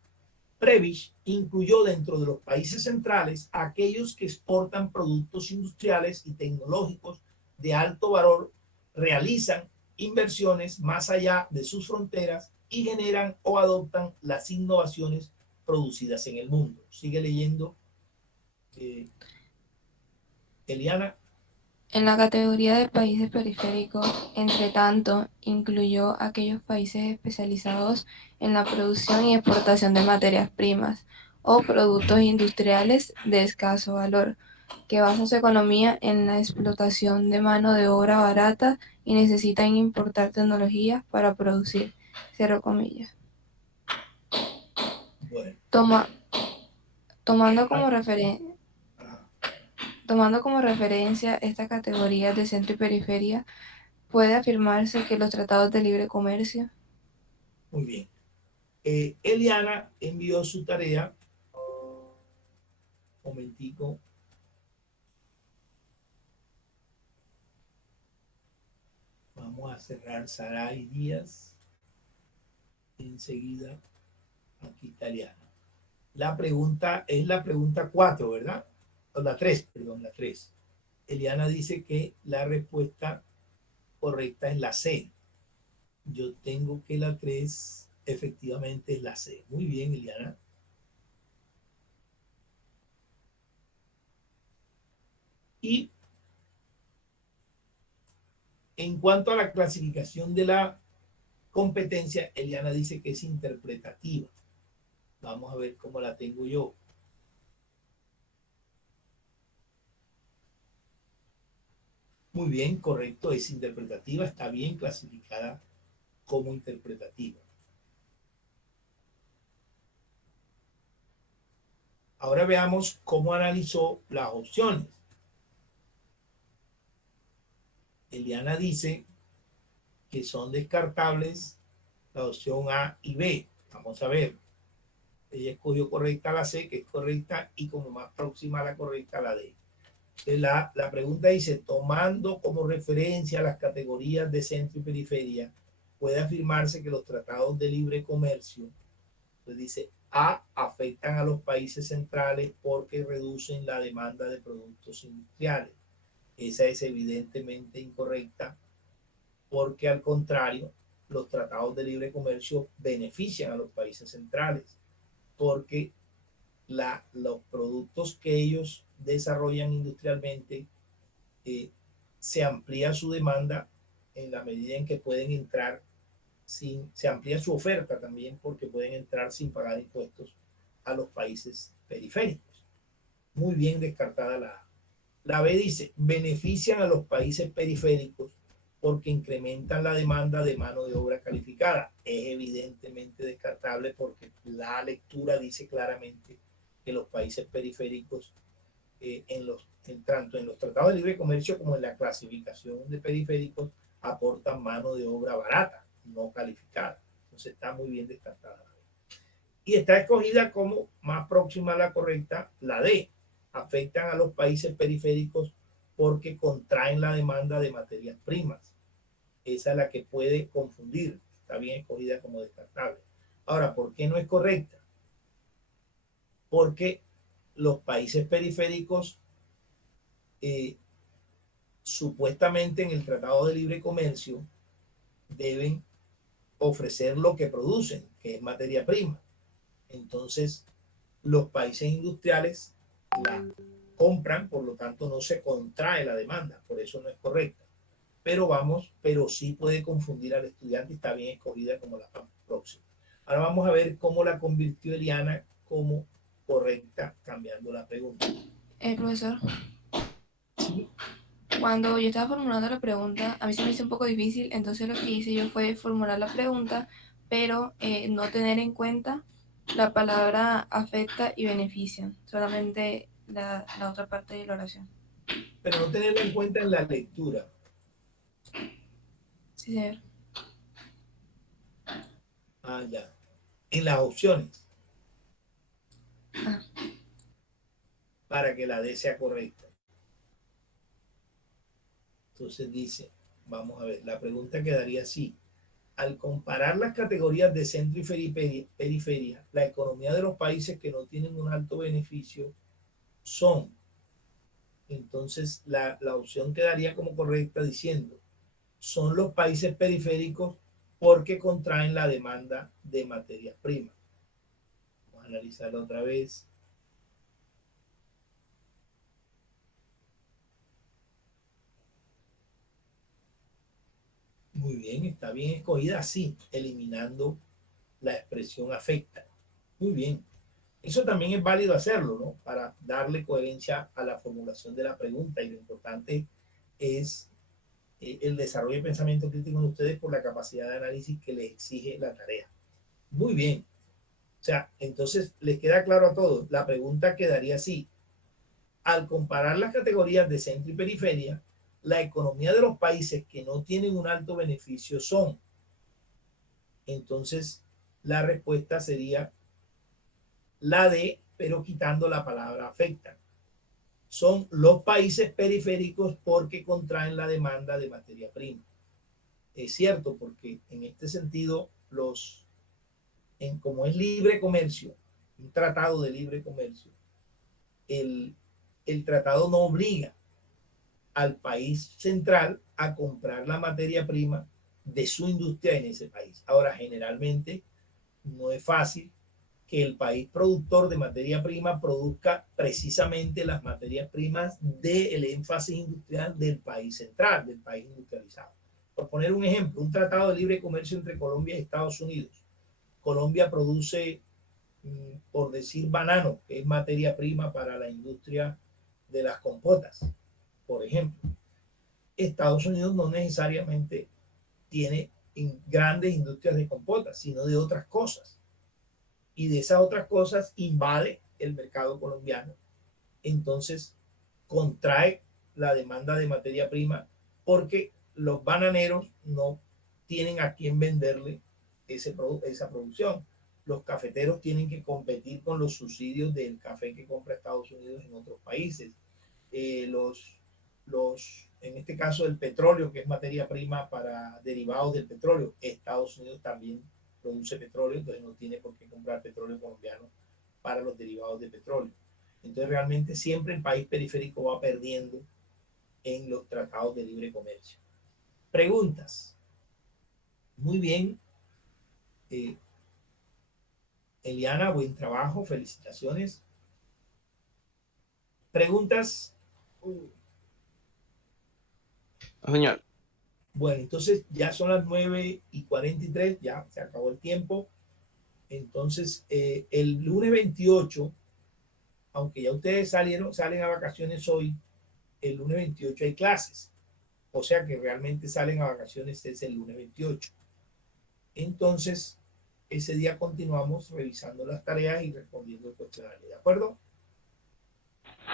Prebisch incluyó dentro de los países centrales a aquellos que exportan productos industriales y tecnológicos de alto valor, realizan inversiones más allá de sus fronteras y generan o adoptan las innovaciones producidas en el mundo. Sigue leyendo, Eliana. En la categoría de países periféricos, entre tanto, incluyó aquellos países especializados en la producción y exportación de materias primas o productos industriales de escaso valor, que basan su economía en la explotación de mano de obra barata y necesitan importar tecnologías para producir. Cierro comillas. Bueno, Toma, tomando ah, como referencia ajá. Tomando como referencia estas categorías de centro y periferia, puede afirmarse que los tratados de libre comercio. Muy bien. Eliana envió su tarea. Momentico. Vamos a cerrar Saray Díaz. Enseguida, aquí italiana. La pregunta es la pregunta 4, ¿verdad? O la 3, perdón, la 3. Eliana dice que la respuesta correcta es la C. Yo tengo que la 3 efectivamente es la C. Muy bien, Eliana. Y en cuanto a la clasificación de la competencia, Eliana dice que es interpretativa. Vamos a ver cómo la tengo yo. Muy bien, correcto, es interpretativa, está bien clasificada como interpretativa. Ahora veamos cómo analizó las opciones. Eliana dice que son descartables la opción A y B. Vamos a ver. Ella escogió correcta la C, que es correcta, y como más próxima a la correcta la D. La pregunta dice, tomando como referencia las categorías de centro y periferia, puede afirmarse que los tratados de libre comercio, pues dice, A, afectan a los países centrales porque reducen la demanda de productos industriales. Esa es evidentemente incorrecta porque al contrario, los tratados de libre comercio benefician a los países centrales porque los productos que ellos desarrollan industrialmente se amplía su demanda en la medida en que pueden entrar se amplía su oferta también porque pueden entrar sin pagar impuestos a los países periféricos. Muy bien descartada la A. La B dice, benefician a los países periféricos porque incrementan la demanda de mano de obra calificada. Es evidentemente descartable porque la lectura dice claramente que los países periféricos, tanto en los tratados de libre comercio como en la clasificación de periféricos, aportan mano de obra barata, no calificada. Entonces está muy bien descartada. Y está escogida como más próxima a la correcta la D. Afectan a los países periféricos porque contraen la demanda de materias primas. Esa es la que puede confundir. Está bien escogida como descartable. Ahora, ¿por qué no es correcta? Porque los países periféricos supuestamente en el Tratado de Libre Comercio deben ofrecer lo que producen, que es materia prima. Entonces, los países industriales la compran, por lo tanto no se contrae la demanda, por eso no es correcta. Pero sí puede confundir al estudiante y está bien escogida como la próxima. Ahora vamos a ver cómo la convirtió Eliana como correcta, cambiando la pregunta. Profesor, Sí. cuando yo estaba formulando la pregunta, a mí se me hizo un poco difícil, entonces lo que hice yo fue formular la pregunta, pero no tener en cuenta la palabra afecta y beneficia, solamente la otra parte de la oración. Pero no tenerla en cuenta en la lectura. Sí, señor. Ah, ya. En las opciones. Ah. Para que la D sea correcta. Entonces dice, vamos a ver, la pregunta quedaría así. Al comparar las categorías de centro y periferia, la economía de los países que no tienen un alto beneficio son. Entonces la opción quedaría como correcta diciendo, son los países periféricos porque contraen la demanda de materias primas. Vamos a analizarlo otra vez. bien, está bien escogida así, eliminando la expresión afecta. Muy bien. Eso también es válido hacerlo, ¿no? Para darle coherencia a la formulación de la pregunta, y lo importante es el desarrollo de pensamiento crítico en ustedes por la capacidad de análisis que les exige la tarea. Muy bien. O sea, entonces les queda claro a todos. La pregunta quedaría así. Al comparar las categorías de centro y periferia, la economía de los países que no tienen un alto beneficio son. Entonces, la respuesta sería la D, pero quitando la palabra afecta. Son los países periféricos porque contraen la demanda de materia prima. Es cierto, porque en este sentido, como es libre comercio, un tratado de libre comercio, el tratado no obliga al país central a comprar la materia prima de su industria en ese país. Ahora, generalmente no es fácil que el país productor de materia prima produzca precisamente las materias primas del énfasis industrial del país central, del país industrializado. Por poner un ejemplo, un tratado de libre comercio entre Colombia y Estados Unidos. Colombia produce, por decir, banano, que es materia prima para la industria de las compotas, por ejemplo. Estados Unidos no necesariamente tiene grandes industrias de compotas, sino de otras cosas. Y de esas otras cosas invade el mercado colombiano. Entonces, contrae la demanda de materia prima porque los bananeros no tienen a quién venderle esa producción. Los cafeteros tienen que competir con los subsidios del café que compra Estados Unidos en otros países. En este caso, el petróleo, que es materia prima para derivados del petróleo, Estados Unidos también produce petróleo, entonces no tiene por qué comprar petróleo colombiano para los derivados de petróleo. Entonces, realmente siempre el país periférico va perdiendo en los tratados de libre comercio. Preguntas. Muy bien. Eliana, buen trabajo, felicitaciones. ¿Preguntas? Señor. Bueno, entonces ya son las 9:43, ya se acabó el tiempo. Entonces, el lunes 28, aunque ya ustedes salen a vacaciones hoy, el lunes 28 hay clases. O sea que realmente salen a vacaciones es el lunes 28. Entonces, ese día continuamos revisando las tareas y respondiendo el cuestionario. ¿De acuerdo?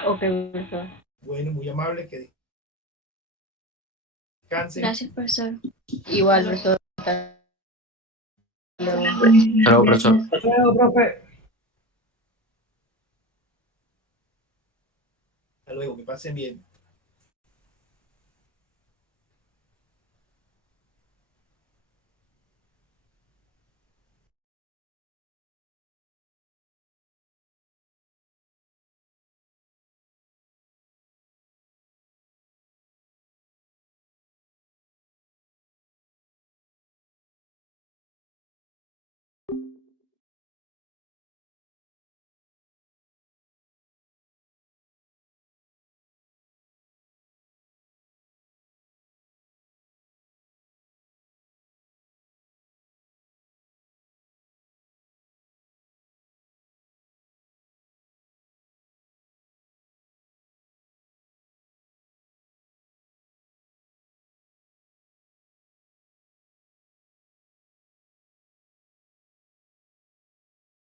Ok, profesor. Bueno, muy amable, que descansen. Gracias, profesor. Igual, profesor. Chao, profesor. Bueno, profe. Hasta luego, que pasen bien.